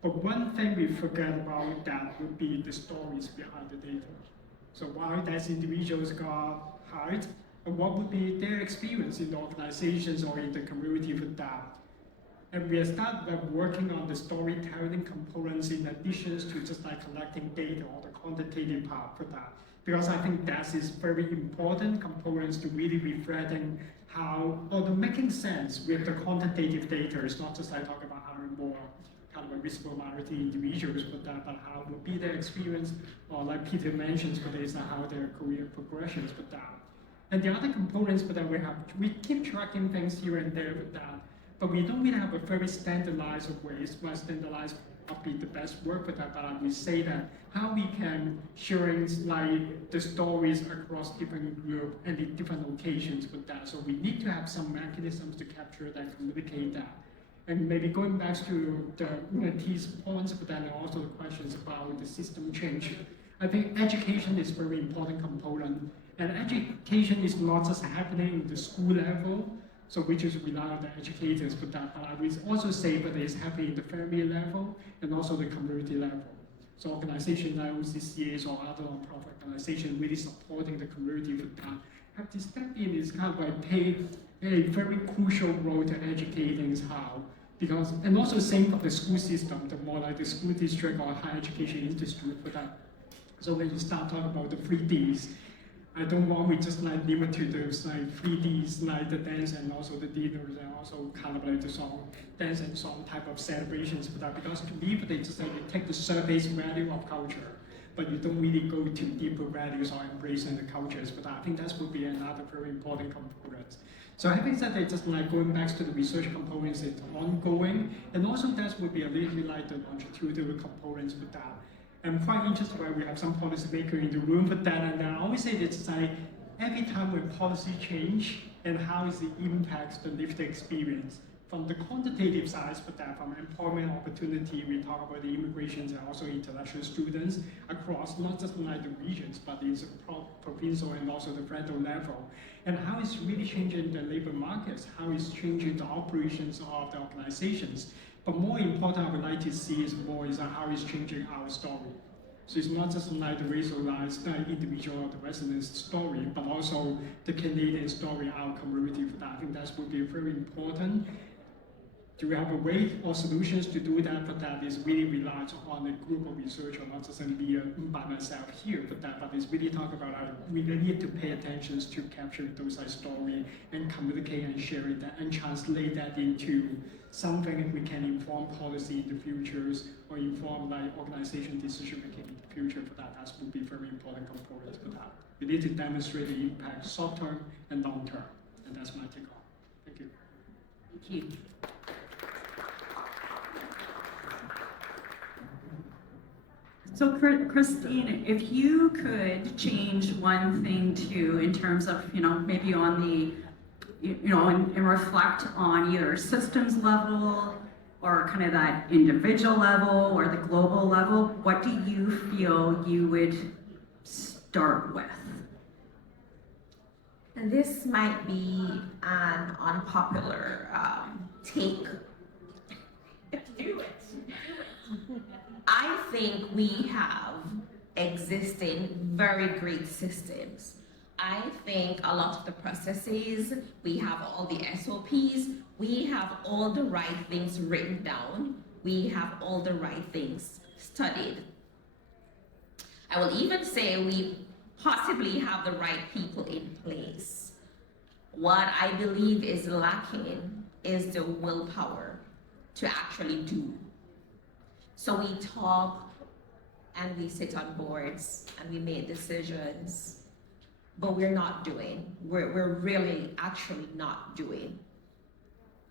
But one thing we forget about that would be the stories behind the data. So why those individuals got hired, and what would be their experience in the organizations or in the community with that. And we started working on the storytelling components in addition to just like collecting data or the quantitative part for that. Because I think that is very important components to really reflecting how, or to making sense with the quantitative data. It's not just like talking about hiring more kind of a visible minority individuals, but how would be their experience, or like Peter mentions, but is how their career progressions with that. And the other components, but then we keep tracking things here and there with that, but we don't really have a very standardized ways. Well, standardized not be the best work for that, but we say that how we can sharing like the stories across different groups and in different locations with that. So we need to have some mechanisms to capture that, communicate that. And maybe going back to the T's points, but then also the questions about the system change. I think education is a very important component. And education is not just happening in the school level, so we just rely on the educators, but I would also say that it's happening in the family level and also the community level. So organizations like OCCAs or other non-profit organizations really supporting the community with that have to step in is kind of like play a very crucial role to educating how. Because, and also same for the school system, the more like the school district or higher education industry for that. So when you start talking about the 3Ds, I don't want we just like limit to those like 3Ds, like the dance and also the dinners and also kind of like the song, dance and song type of celebrations for that. Because to me, they just like you take the surface value of culture, but you don't really go to deeper values or embracing the cultures. But I think that would be another very important component. So having said that, just like going back to the research components, it's ongoing, and also that would be a little bit like the longitudinal components with that. I'm quite interested why we have some policymakers in the room for that, and I always say that it's like every time when policy change, and how is the impact the lived experience. From the quantitative side, but that from employment opportunity, we talk about the immigrations and also international students across not just like the regions, but it's provincial and also the federal level. And how it's really changing the labor markets, how it's changing the operations of the organizations. But more important, I would like to see is more is how it's changing our story. So it's not just like the racialized individual or the resident's story, but also the Canadian story, our community for that. I think that would be very important. Do we have a way or solutions to do that? But that is really relies on a group of researchers, not just me by myself here. But it's really talk about we need to pay attention to capture those stories and communicate and share it and translate that into something that we can inform policy in the futures or inform like organization decision making in the future. For that, that would be very important components for that. We need to demonstrate the impact short term and long term, and that's my take on. Thank you. Thank you. So Christine, if you could change one thing too in terms of, maybe on the, and reflect on either systems level or kind of that individual level or the global level, what do you feel you would start with? And this might be an unpopular take. Do it. I think we have existing very great systems. I think a lot of the processes, we have all the SOPs, we have all the right things written down, we have all the right things studied. I will even say we possibly have the right people in place. What I believe is lacking is the willpower to actually do. So we talk and we sit on boards and we make decisions, but we're not doing. We're really actually not doing.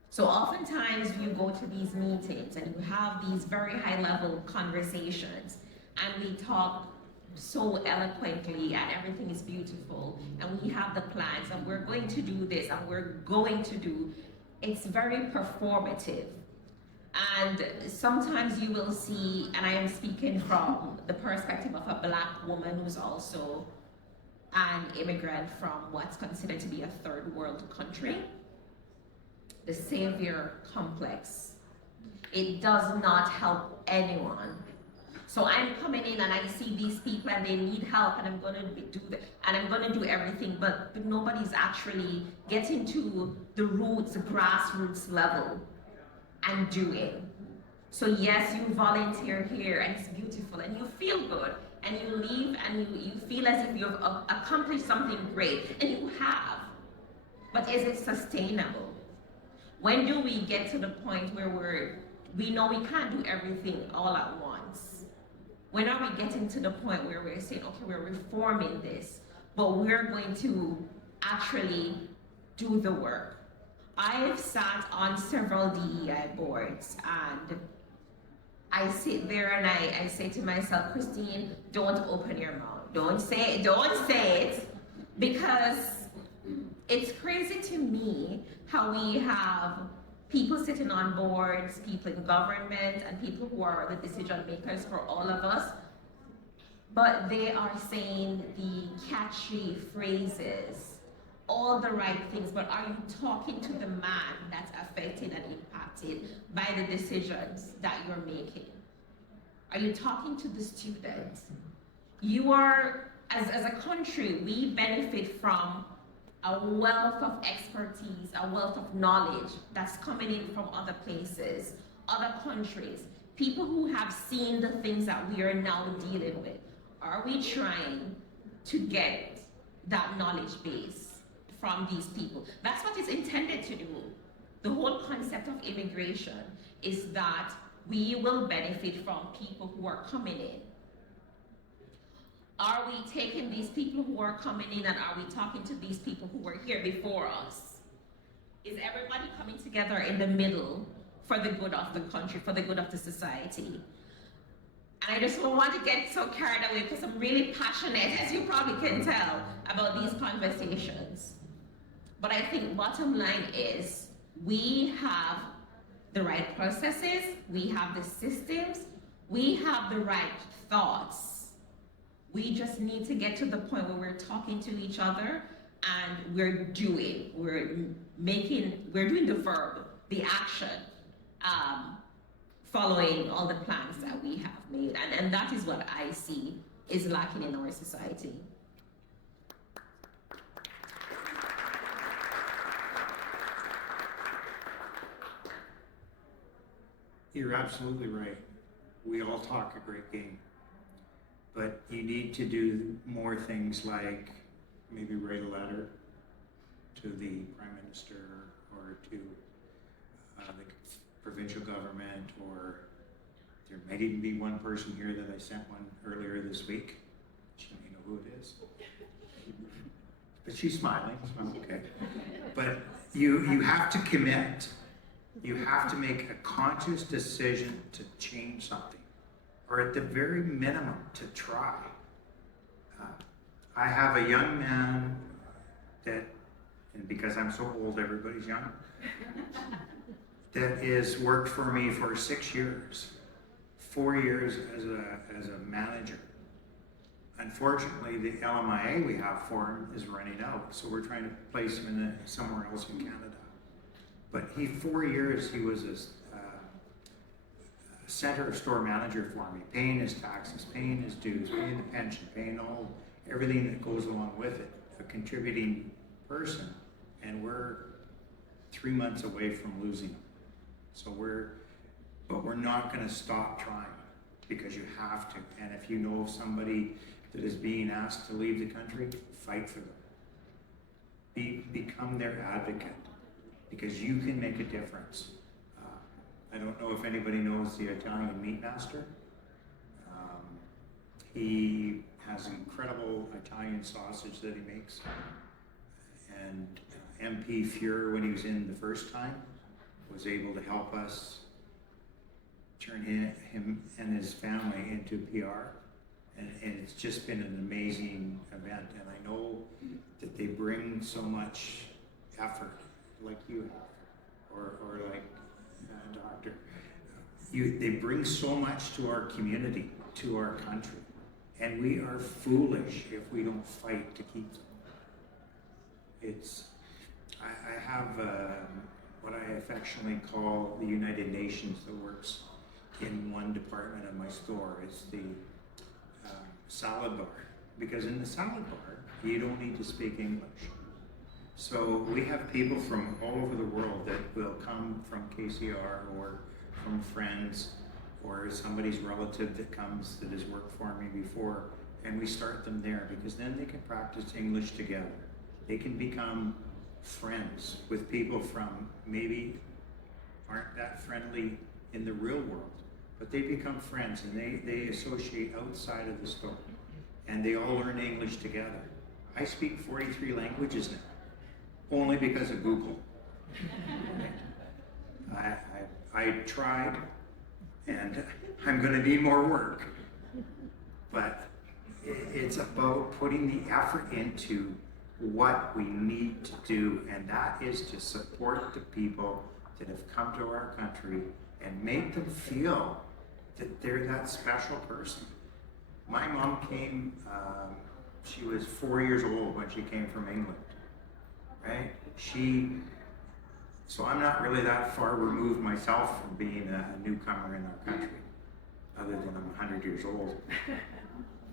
So oftentimes you go to these meetings and you have these very high level conversations and we talk so eloquently and everything is beautiful and we have the plans and we're going to do this and we're going to do. It's very performative. And sometimes you will see, and I am speaking from the perspective of a Black woman who's also an immigrant from what's considered to be a third world country, the savior complex. It does not help anyone. So I'm coming in and I see these people and they need help and I'm going to do that and I'm going to do everything, but nobody's actually getting to the roots, the grassroots level and doing. So yes, you volunteer here and it's beautiful and you feel good and you leave and you feel as if you've accomplished something great, and you have. But is it sustainable? When do we get to the point where we know we can't do everything all at once? When are we getting to the point where we're saying, okay, we're reforming this, but we're going to actually do the work? I've sat on several DEI boards and I sit there and I say to myself, Christine, don't open your mouth. Don't say it, because it's crazy to me how we have people sitting on boards, people in government, and people who are the decision makers for all of us, but they are saying the catchy phrases, all the right things, but are you talking to the man that's affected and impacted by the decisions that you're making? Are you talking to the students? You are, as a country, we benefit from a wealth of expertise, a wealth of knowledge that's coming in from other places, other countries, people who have seen the things that we are now dealing with. Are we trying to get that knowledge base from these people? That's what it's intended to do. The whole concept of immigration is that we will benefit from people who are coming in. Are we taking these people who are coming in and are we talking to these people who were here before us? Is everybody coming together in the middle for the good of the country, for the good of the society? And I just don't want to get so carried away because I'm really passionate, as you probably can tell, about these conversations. But I think bottom line is we have the right processes, we have the systems, we have the right thoughts. We just need to get to the point where we're talking to each other and we're doing the verb, the action, following all the plans that we have made. And that is what I see is lacking in our society. You're absolutely right. We all talk a great game. But you need to do more things like maybe write a letter to the Prime Minister or to the provincial government, or there might even be one person here that I sent one earlier this week. She may know who it is. But she's smiling, so I'm okay. But you have to commit. You have to make a conscious decision to change something, or at the very minimum, to try. I have a young man that, and because I'm so old, everybody's young, that has worked for me for 6 years, 4 years as a manager. Unfortunately, the LMIA we have for him is running out, so we're trying to place him somewhere else in Canada. But 4 years he was a center store manager for me, paying his taxes, paying his dues, paying the pension, paying everything that goes along with it, a contributing person. And we're 3 months away from losing him. So but we're not going to stop trying, because you have to. And if you know of somebody that is being asked to leave the country, fight for them. Become their advocate, because you can make a difference. I don't know if anybody knows the Italian meat master. He has incredible Italian sausage that he makes. And MP Fuhrer, when he was in the first time, was able to help us turn him and his family into PR. And it's just been an amazing event. And I know that they bring so much effort, like you have, or like Doctor. They bring so much to our community, to our country. And we are foolish if we don't fight to keep them. I have what I affectionately call the United Nations that works in one department of my store. It's the salad bar, because in the salad bar you don't need to speak English. So we have people from all over the world that will come from KCR or from friends or somebody's relative that comes that has worked for me before, and we start them there, because then they can practice English together. They can become friends with people from maybe aren't that friendly in the real world, but they become friends and they associate outside of the store, and they all learn English together. I speak 43 languages now, only because of Google. I tried, and I'm going to need more work, but it's about putting the effort into what we need to do, and that is to support the people that have come to our country and make them feel that they're that special person. My mom came, she was 4 years old when she came from England, right? So I'm not really that far removed myself from being a newcomer in our country. other than I'm 100 years old.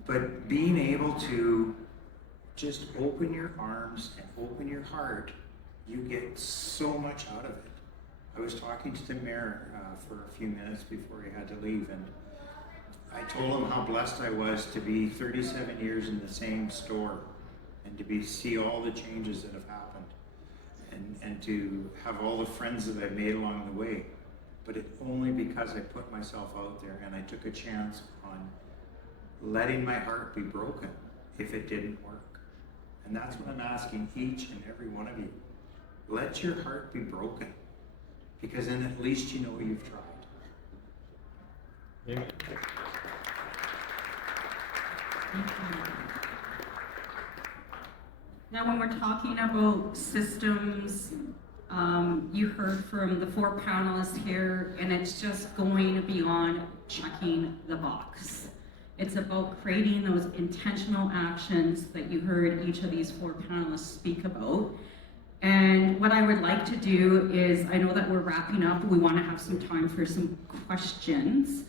But being able to just open your arms and open your heart, you get so much out of it. I was talking to the mayor for a few minutes before he had to leave, and I told him how blessed I was to be 37 years in the same store and to see all the changes that have happened, and to have all the friends that I've made along the way. But it only because I put myself out there and I took a chance on letting my heart be broken if it didn't work. And that's what I'm asking each and every one of you. Let your heart be broken, because then at least you know you've tried. Amen. Now, when we're talking about systems, you heard from the 4 panelists here, and it's just going beyond checking the box. It's about creating those intentional actions that you heard each of these 4 panelists speak about. And what I would like to do is, I know that we're wrapping up, we want to have some time for some questions,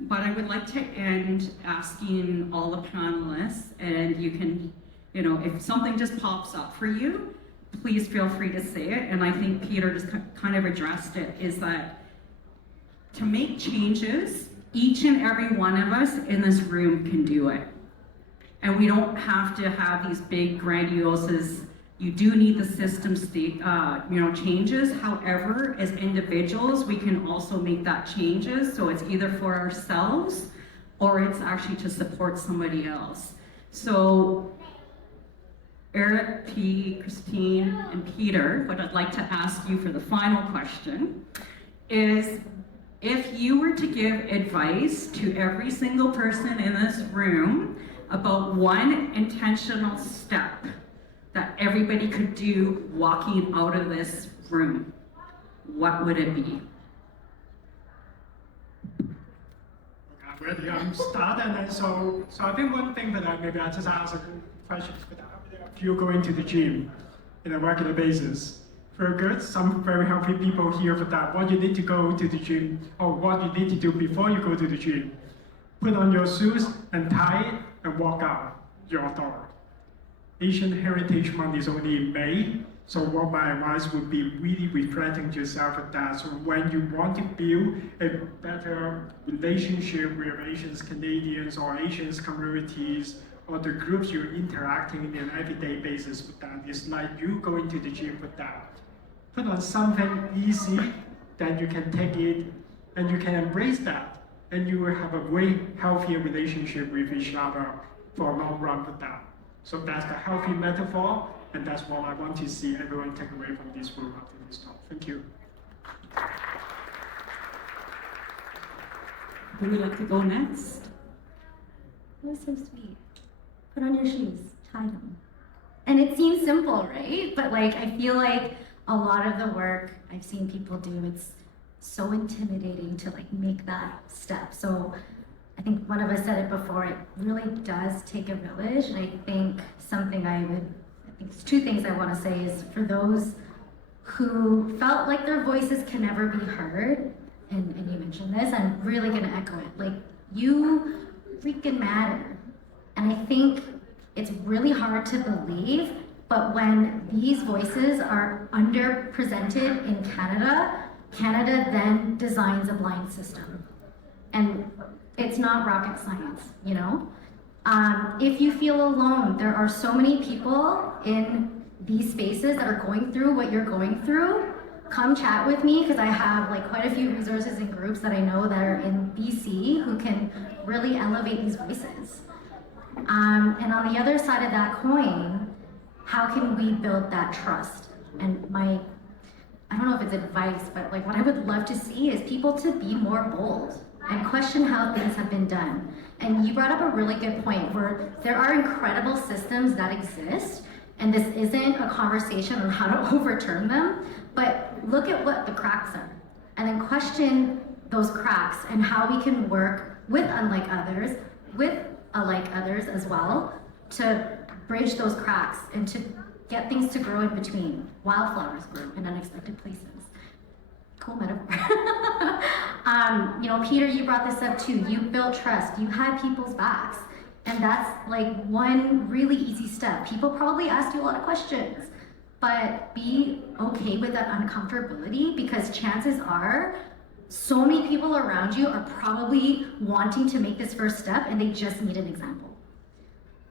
but I would like to end asking all the panelists, and you can, if something just pops up for you, please feel free to say it. And I think Peter just kind of addressed it, is that to make changes, each and every one of us in this room can do it. And we don't have to have these big grandiose, you do need the system changes. However, as individuals, we can also make that changes. So it's either for ourselves or it's actually to support somebody else. So Eric, P, Christine, and Peter, what I'd like to ask you for the final question is, if you were to give advice to every single person in this room about one intentional step that everybody could do walking out of this room, what would it be? Okay, ready? I'm starting, and then so I think one thing that I just ask a question for that. If you go into the gym on a regular basis, very good. Some very healthy people here for that. What you need to go to the gym, or what you need to do before you go to the gym. Put on your shoes and tie it and walk out your door. Asian Heritage Month is only in May, so what my advice would be really reflecting yourself at that. So when you want to build a better relationship with Asians, Canadians, or Asians communities, or the groups you're interacting in an everyday basis with that, it's like you going to the gym with that. Put on something easy that you can take it and you can embrace that, and you will have a way healthier relationship with each other for a long run with that. So that's the healthy metaphor, and that's what I want to see everyone take away from this room after this talk. Thank you. Who would like to go next? That was so sweet. Put on your shoes, tie them. And it seems simple, right? But I feel like a lot of the work I've seen people do, it's so intimidating to make that step. So I think one of us said it before, it really does take a village. And I think it's 2 things I want to say is, for those who felt like their voices can never be heard, and you mentioned this, I'm really gonna echo it. You freaking matter. And I think it's really hard to believe, but when these voices are underrepresented in Canada, Canada then designs a blind system. And it's not rocket science, If you feel alone, there are so many people in these spaces that are going through what you're going through. Come chat with me, because I have quite a few resources and groups that I know that are in BC who can really elevate these voices. And on the other side of that coin, how can we build that trust? And I don't know if it's advice, but what I would love to see is people to be more bold and question how things have been done. And you brought up a really good point, where there are incredible systems that exist, and this isn't a conversation on how to overturn them, but look at what the cracks are, and then question those cracks and how we can work with unlike others, with alike others as well, to bridge those cracks and to get things to grow in between. Wildflowers grow in unexpected places. Cool metaphor. You know, Peter, you brought this up too. You built trust. You had people's backs. And that's like one really easy step. People probably asked you a lot of questions, but be okay with that uncomfortability, because chances are so many people around you are probably wanting to make this first step and they just need an example.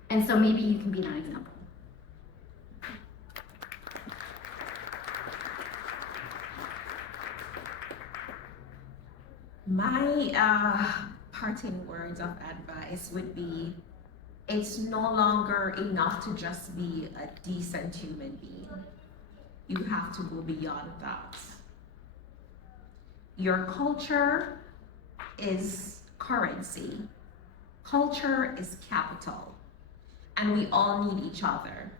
And so maybe you can be that example. My parting words of advice would be, it's no longer enough to just be a decent human being. You have to go beyond that. Your culture is currency. Culture is capital. And we all need each other.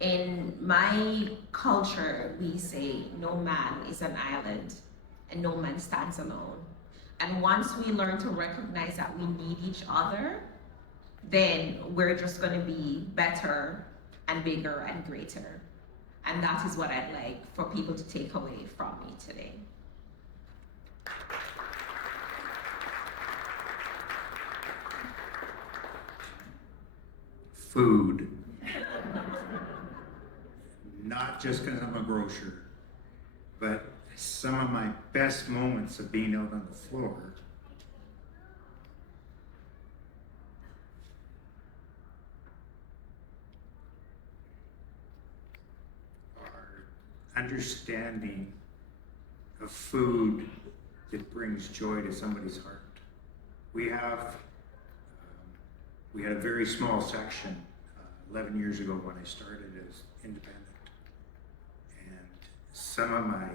In my culture, we say no man is an island and no man stands alone. And once we learn to recognize that we need each other, then we're just going to be better and bigger and greater. And that is what I'd like for people to take away from me today. Food. Not just because I'm a grocer, but some of my best moments of being out on the floor are understanding of food that brings joy to somebody's heart. We had a very small section 11 years ago when I started as independent. And some of my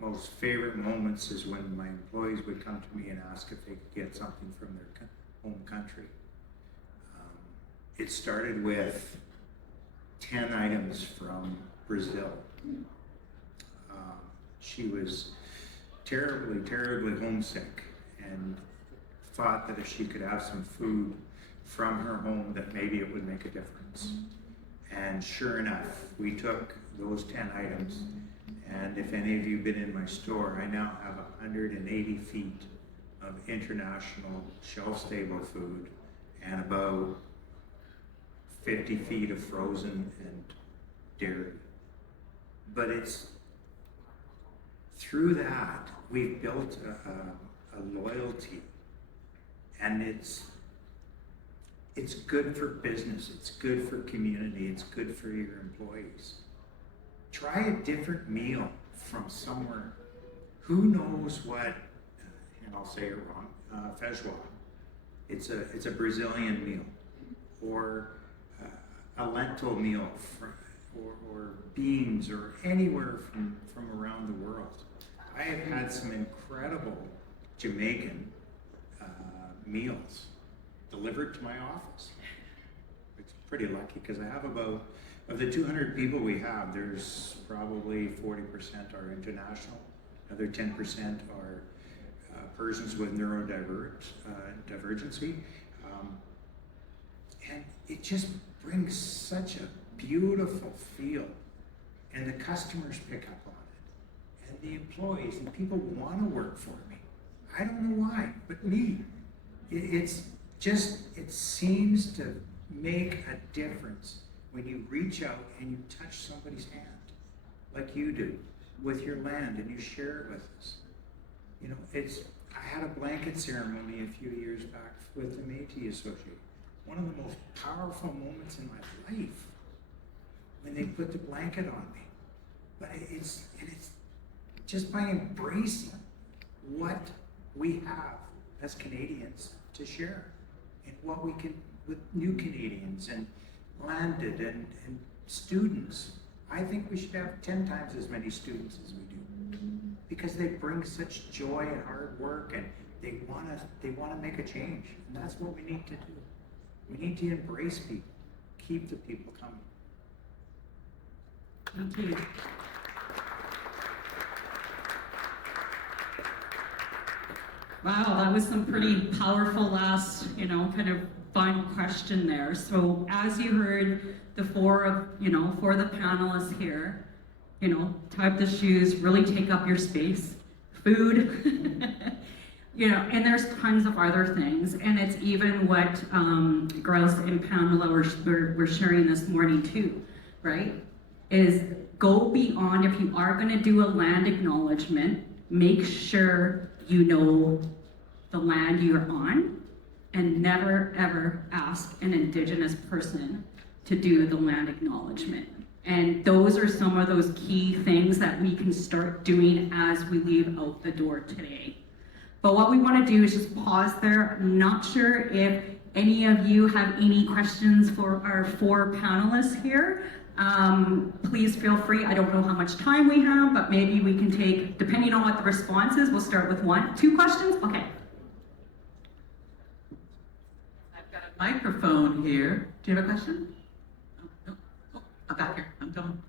most favorite moments is when my employees would come to me and ask if they could get something from their home country. It started with 10 items from Brazil. She was terribly, terribly homesick and thought that if she could have some food from her home that maybe it would make a difference. And sure enough, we took those 10 items, and if any of you have been in my store, I now have 180 feet of international shelf-stable food and about 50 feet of frozen and dairy. But it's through that we've built a loyalty, and it's good for business, it's good for community, it's good for your employees. Try a different meal from somewhere. Who knows what, and I'll say it wrong, feijoa. It's a Brazilian meal, or a lentil meal, or beans, or anywhere from around the world. I have had some incredible Jamaican meals delivered to my office. It's pretty lucky because I have about, of the 200 people we have, there's probably 40% are international, another 10% are persons with neurodivergency. And it just brings such a beautiful feel, and the customers pick up on it, and the employees, and people want to work for me. I don't know why, but me. It seems to make a difference when you reach out and you touch somebody's hand, like you do with your land, and you share it with us. You know, I had a blanket ceremony a few years back with the Métis Association. One of the most powerful moments in my life, when they put the blanket on me. But it's just by embracing what we have as Canadians to share, and what we can with new Canadians and landed and students. I think we should have 10 times as many students as we do, because they bring such joy and hard work, and they want to make a change, and that's what we need to do. We need to embrace people, keep the people coming. Thank you. Wow, that was some pretty powerful last, kind of final question there. So as you heard, the for the panelists here, tie up the shoes, really take up your space. Food, You know, and there's tons of other things, and it's even what Grouse and Pamela were sharing this morning too, right? Is go beyond, if you are going to do a land acknowledgement, make sure you know the land you're on, and never ever ask an Indigenous person to do the land acknowledgement. And those are some of those key things that we can start doing as we leave out the door today. But what we want to do is just pause there. I'm not sure if any of you have any questions for our 4 panelists here. Please feel free. I don't know how much time we have, but maybe we can take, depending on what the response is, we'll start with 1, 2 questions. Okay. I've got a microphone here. Do you have a question? Oh, no. Oh, I'm back here. I'm going.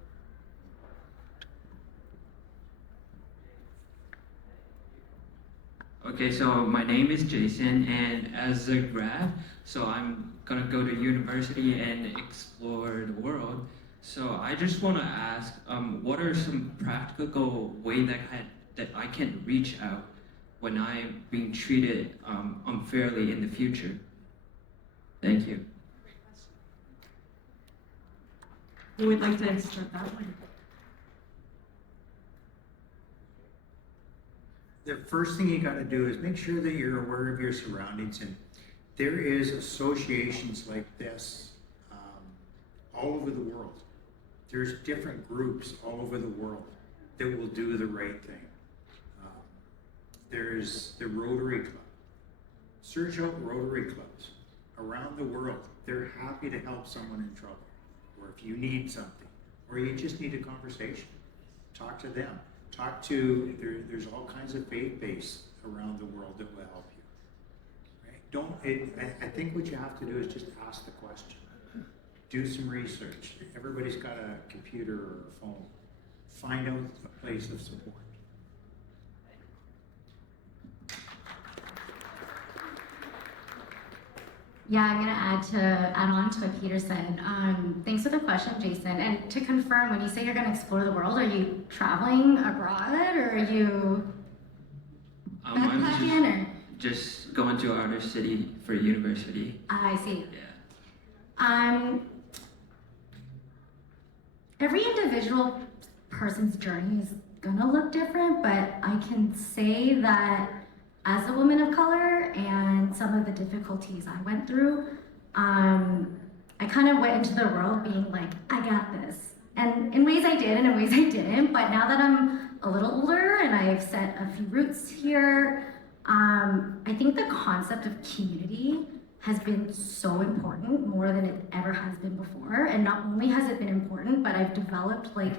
Okay, so my name is Jason, and as a grad, so I'm gonna go to university and explore the world. So I just want to ask, what are some practical ways that I can reach out when I'm being treated unfairly in the future? Thank you. Who would like to start that one? The first thing you got to do is make sure that you're aware of your surroundings, and there is associations like this all over the world. There's different groups all over the world that will do the right thing. There's the Rotary Club. Search out Rotary Clubs around the world. They're happy to help someone in trouble, or if you need something, or you just need a conversation, talk to them. There's all kinds of faith-based around the world that will help you. Right? I think what you have to do is just ask the question. Do some research. Everybody's got a computer or a phone. Find out a place of support. Yeah, I'm gonna add on to what Peter said. Thanks for the question, Jason. And to confirm, when you say you're gonna explore the world, are you traveling abroad or are you backpacking or? Just going to another city for university. I see. Yeah. Every individual person's journey is gonna look different, but I can say that as a woman of color and some of the difficulties I went through, I kind of went into the world being like, I got this. And in ways I did and in ways I didn't, but now that I'm a little older and I've set a few roots here, I think the concept of community has been so important, more than it ever has been before. And not only has it been important, but I've developed like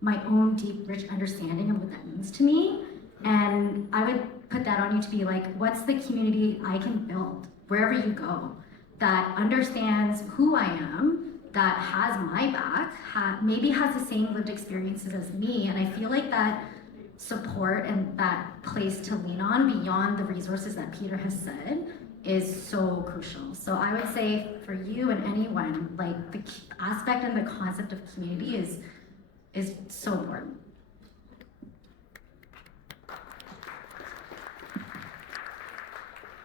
my own deep, rich understanding of what that means to me. And I would put that on you to be like, what's the community I can build wherever you go that understands who I am, that has my back, maybe has the same lived experiences as me. And I feel like that support and that place to lean on beyond the resources that Peter has said is so crucial. So I would say for you and anyone, like the aspect and the concept of community is so important.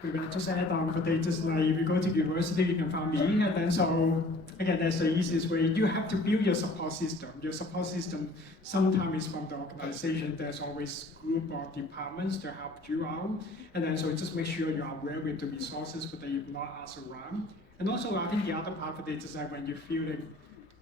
We will just add on for data, like if you go to university, you can find me, and then so, again, that's the easiest way. You have to build your support system. Your support system sometimes is from the organization. There's always a group of departments to help you out, and then so just make sure you are aware with the resources, but that you not ask around. And also, I think the other part of it is that when you feel like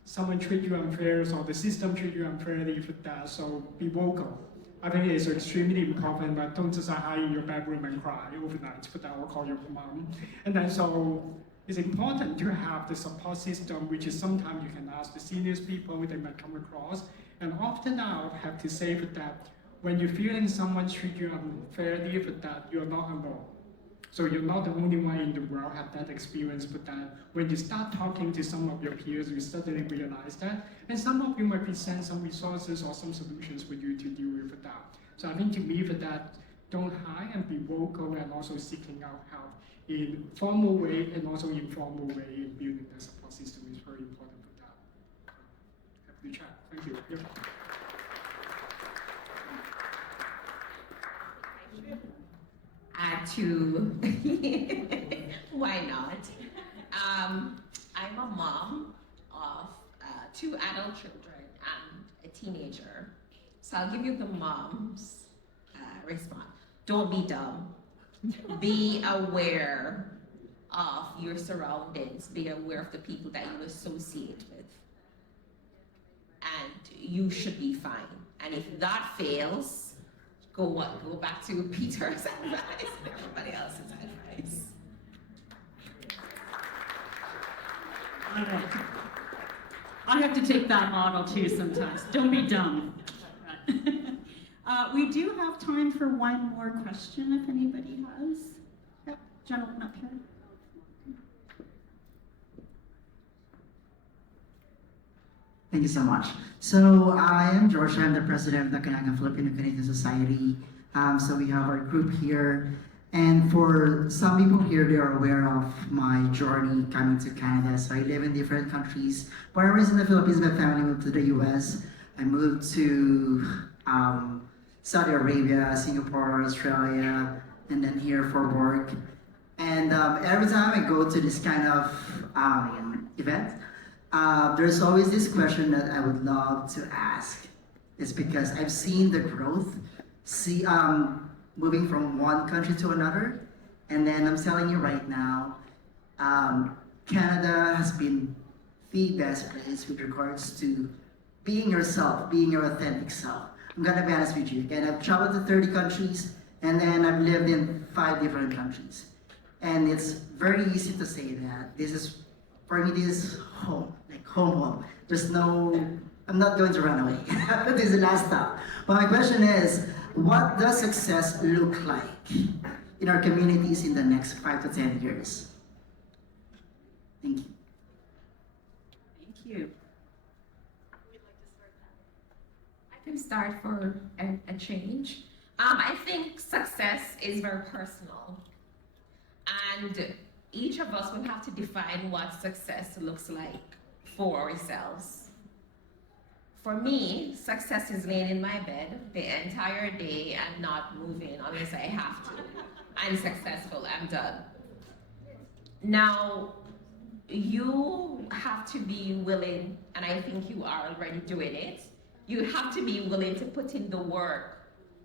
someone treat you unfair, or the system treat you unfairly for that, so be vocal. I think it's extremely important, but don't just hide in your bedroom and cry overnight, but that will call your mom. And then so it's important to have the support system, which is sometimes you can ask the seniors people they might come across. And often now I have to say that when you're feeling someone treat you unfairly for that, you're not alone. So you're not the only one in the world have that experience, but that when you start talking to some of your peers, you suddenly realize that, and some of you might present some resources or some solutions for you to deal with that. So I think to me for that, don't hide and be vocal and also seeking out help in formal way and also informal way in building the support system is very important for that. Happy to chat. Thank you. Yep. to, why not? I'm a mom of 2 adult children and a teenager. So I'll give you the mom's response. Don't be dumb. Be aware of your surroundings. Be aware of the people that you associate with. And you should be fine. And if that fails, go back to Peter's advice and everybody else's advice. All right. I have to take that model too sometimes. Don't be dumb. We do have time for one more question if anybody has. Yep, gentleman up here. Thank you so much. So I am George. I'm the president of the Okanagan Filipino Canadian Society. So we have our group here. And for some people here, they are aware of my journey coming to Canada. So I live in different countries. Born and raised in the Philippines, my family moved to the US. I moved to Saudi Arabia, Singapore, Australia, and then here for work. And every time I go to this kind of event, there's always this question that I would love to ask. It's because I've seen the growth, moving from one country to another, and then I'm telling you right now, Canada has been the best place with regards to being yourself, being your authentic self. I'm gonna be honest with you. Again, I've traveled to 30 countries, and then I've lived in 5 different countries. And it's very easy to say that for me, this is home, like home. I'm not going to run away. This is the last stop. But my question is, what does success look like in our communities in the next 5 to 10 years? Thank you. Thank you. I can start for a change. I think success is very personal. And each of us will have to define what success looks like for ourselves. For me, success is laying in my bed the entire day and not moving unless I have to. I'm successful, I'm done. Now, you have to be willing, and I think you are already doing it, you have to be willing to put in the work.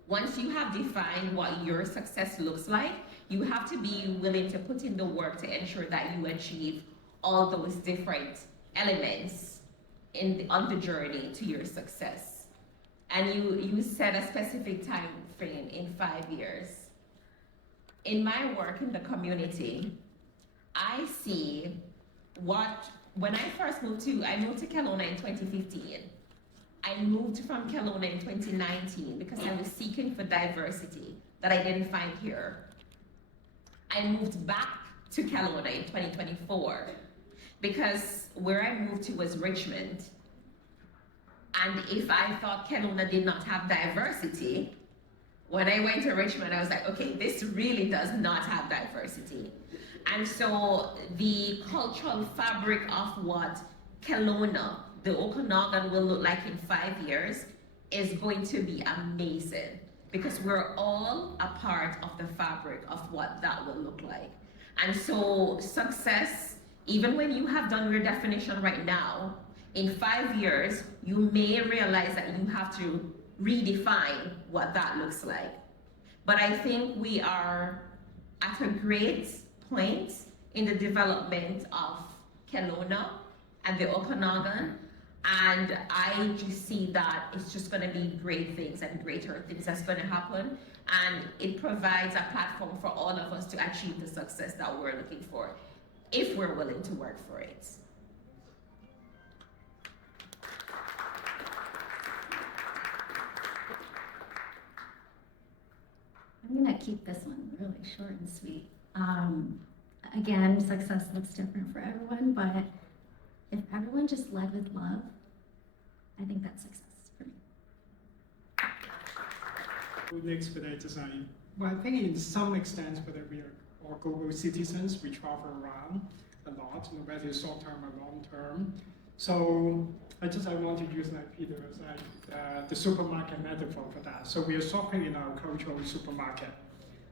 Once you have defined what your success looks like, you have to be willing to put in the work to ensure that you achieve all those different elements on the journey to your success. And you set a specific time frame in 5 years. In my work in the community, I see when I first moved to Kelowna in 2015. I moved from Kelowna in 2019 because I was seeking for diversity that I didn't find here. I moved back to Kelowna in 2024 because where I moved to was Richmond. And if I thought Kelowna did not have diversity, when I went to Richmond, I was like, okay, this really does not have diversity. And so the cultural fabric of what Kelowna, the Okanagan, will look like in 5 years is going to be amazing because we're all a part of the fabric of what that will look like. And so success, even when you have done your definition right now, in 5 years, you may realize that you have to redefine what that looks like. But I think we are at a great point in the development of Kelowna and the Okanagan. And I just see that it's just going to be great things and greater things that's going to happen. And it provides a platform for all of us to achieve the success that we're looking for, if we're willing to work for it. I'm gonna keep this one really short and sweet. Again, success looks different for everyone, but if everyone just led with love, I think that's success for me. The expedite design. Well, I think in some extent, whether we are all global citizens, we travel around a lot, whether it's short term or long term. So I want to use like Peter's the supermarket metaphor for that. So we are shopping in our cultural supermarket.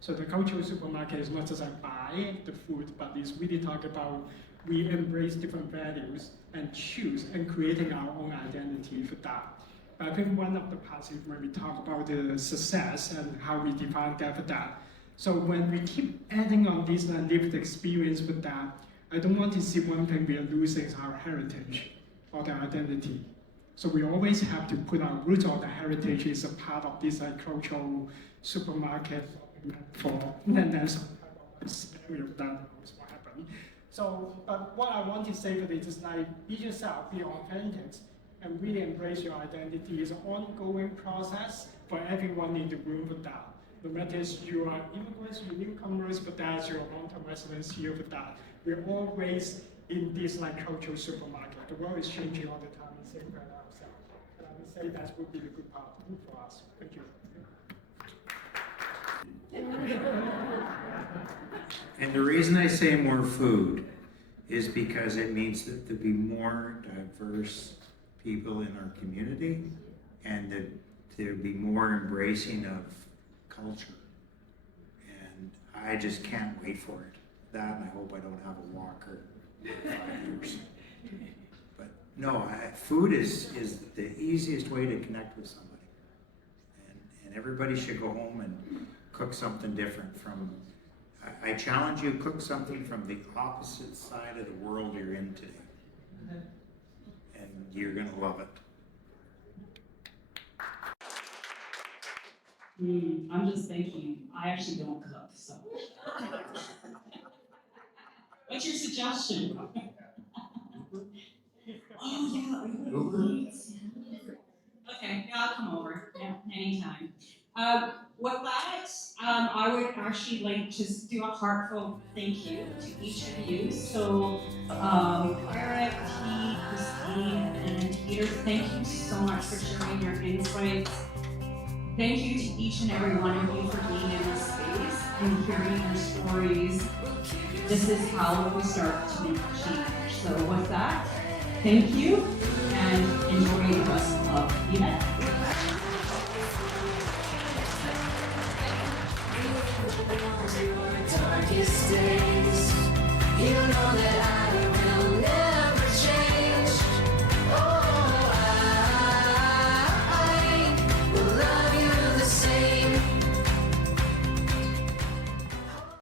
So the cultural supermarket is not just like buy the food, but it's really talk about we embrace different values and choose and creating our own identity for that. But I think one of the parts is when we talk about the success and how we define that for that. So when we keep adding on this lived experience with that, I don't want to see one thing we are losing our heritage or the identity. So we always have to put our roots or the heritage is a part of this cultural supermarket for and then some kind of scenario that is what happened. So, but what I want to say for this is like be yourself, be authentic, and really embrace your identity. It's an ongoing process for everyone in the room for that. No matter if you are immigrants, you newcomers, but that's your long-term residents here for that. We're always in this cultural supermarket. The world is changing all the time and same by ourselves. And I would say that would be the good part for us. Thank you. And the reason I say more food is because it means that there'll be more diverse people in our community and that there'll be more embracing of culture. And I just can't wait for it. That, and I hope I don't have a walker in 5 years. But no, food is the easiest way to connect with somebody. And everybody should go home and cook something different from, I challenge you, cook something from the opposite side of the world you're in today. And you're gonna love it. I'm just thinking, I actually don't cook, so. What's your suggestion? Oh, yeah. Uber? Okay, yeah, I'll come over, yeah, anytime. With that, I would actually like just do a heartfelt thank you to each of you. So, Eric, Pete, Christine, and Peter, thank you so much for sharing your insights. Thank you to each and every one of you for being in this space and hearing your stories. This is how we start to make change. So with that, thank you and enjoy the rest of the event. Darkest days, you know that I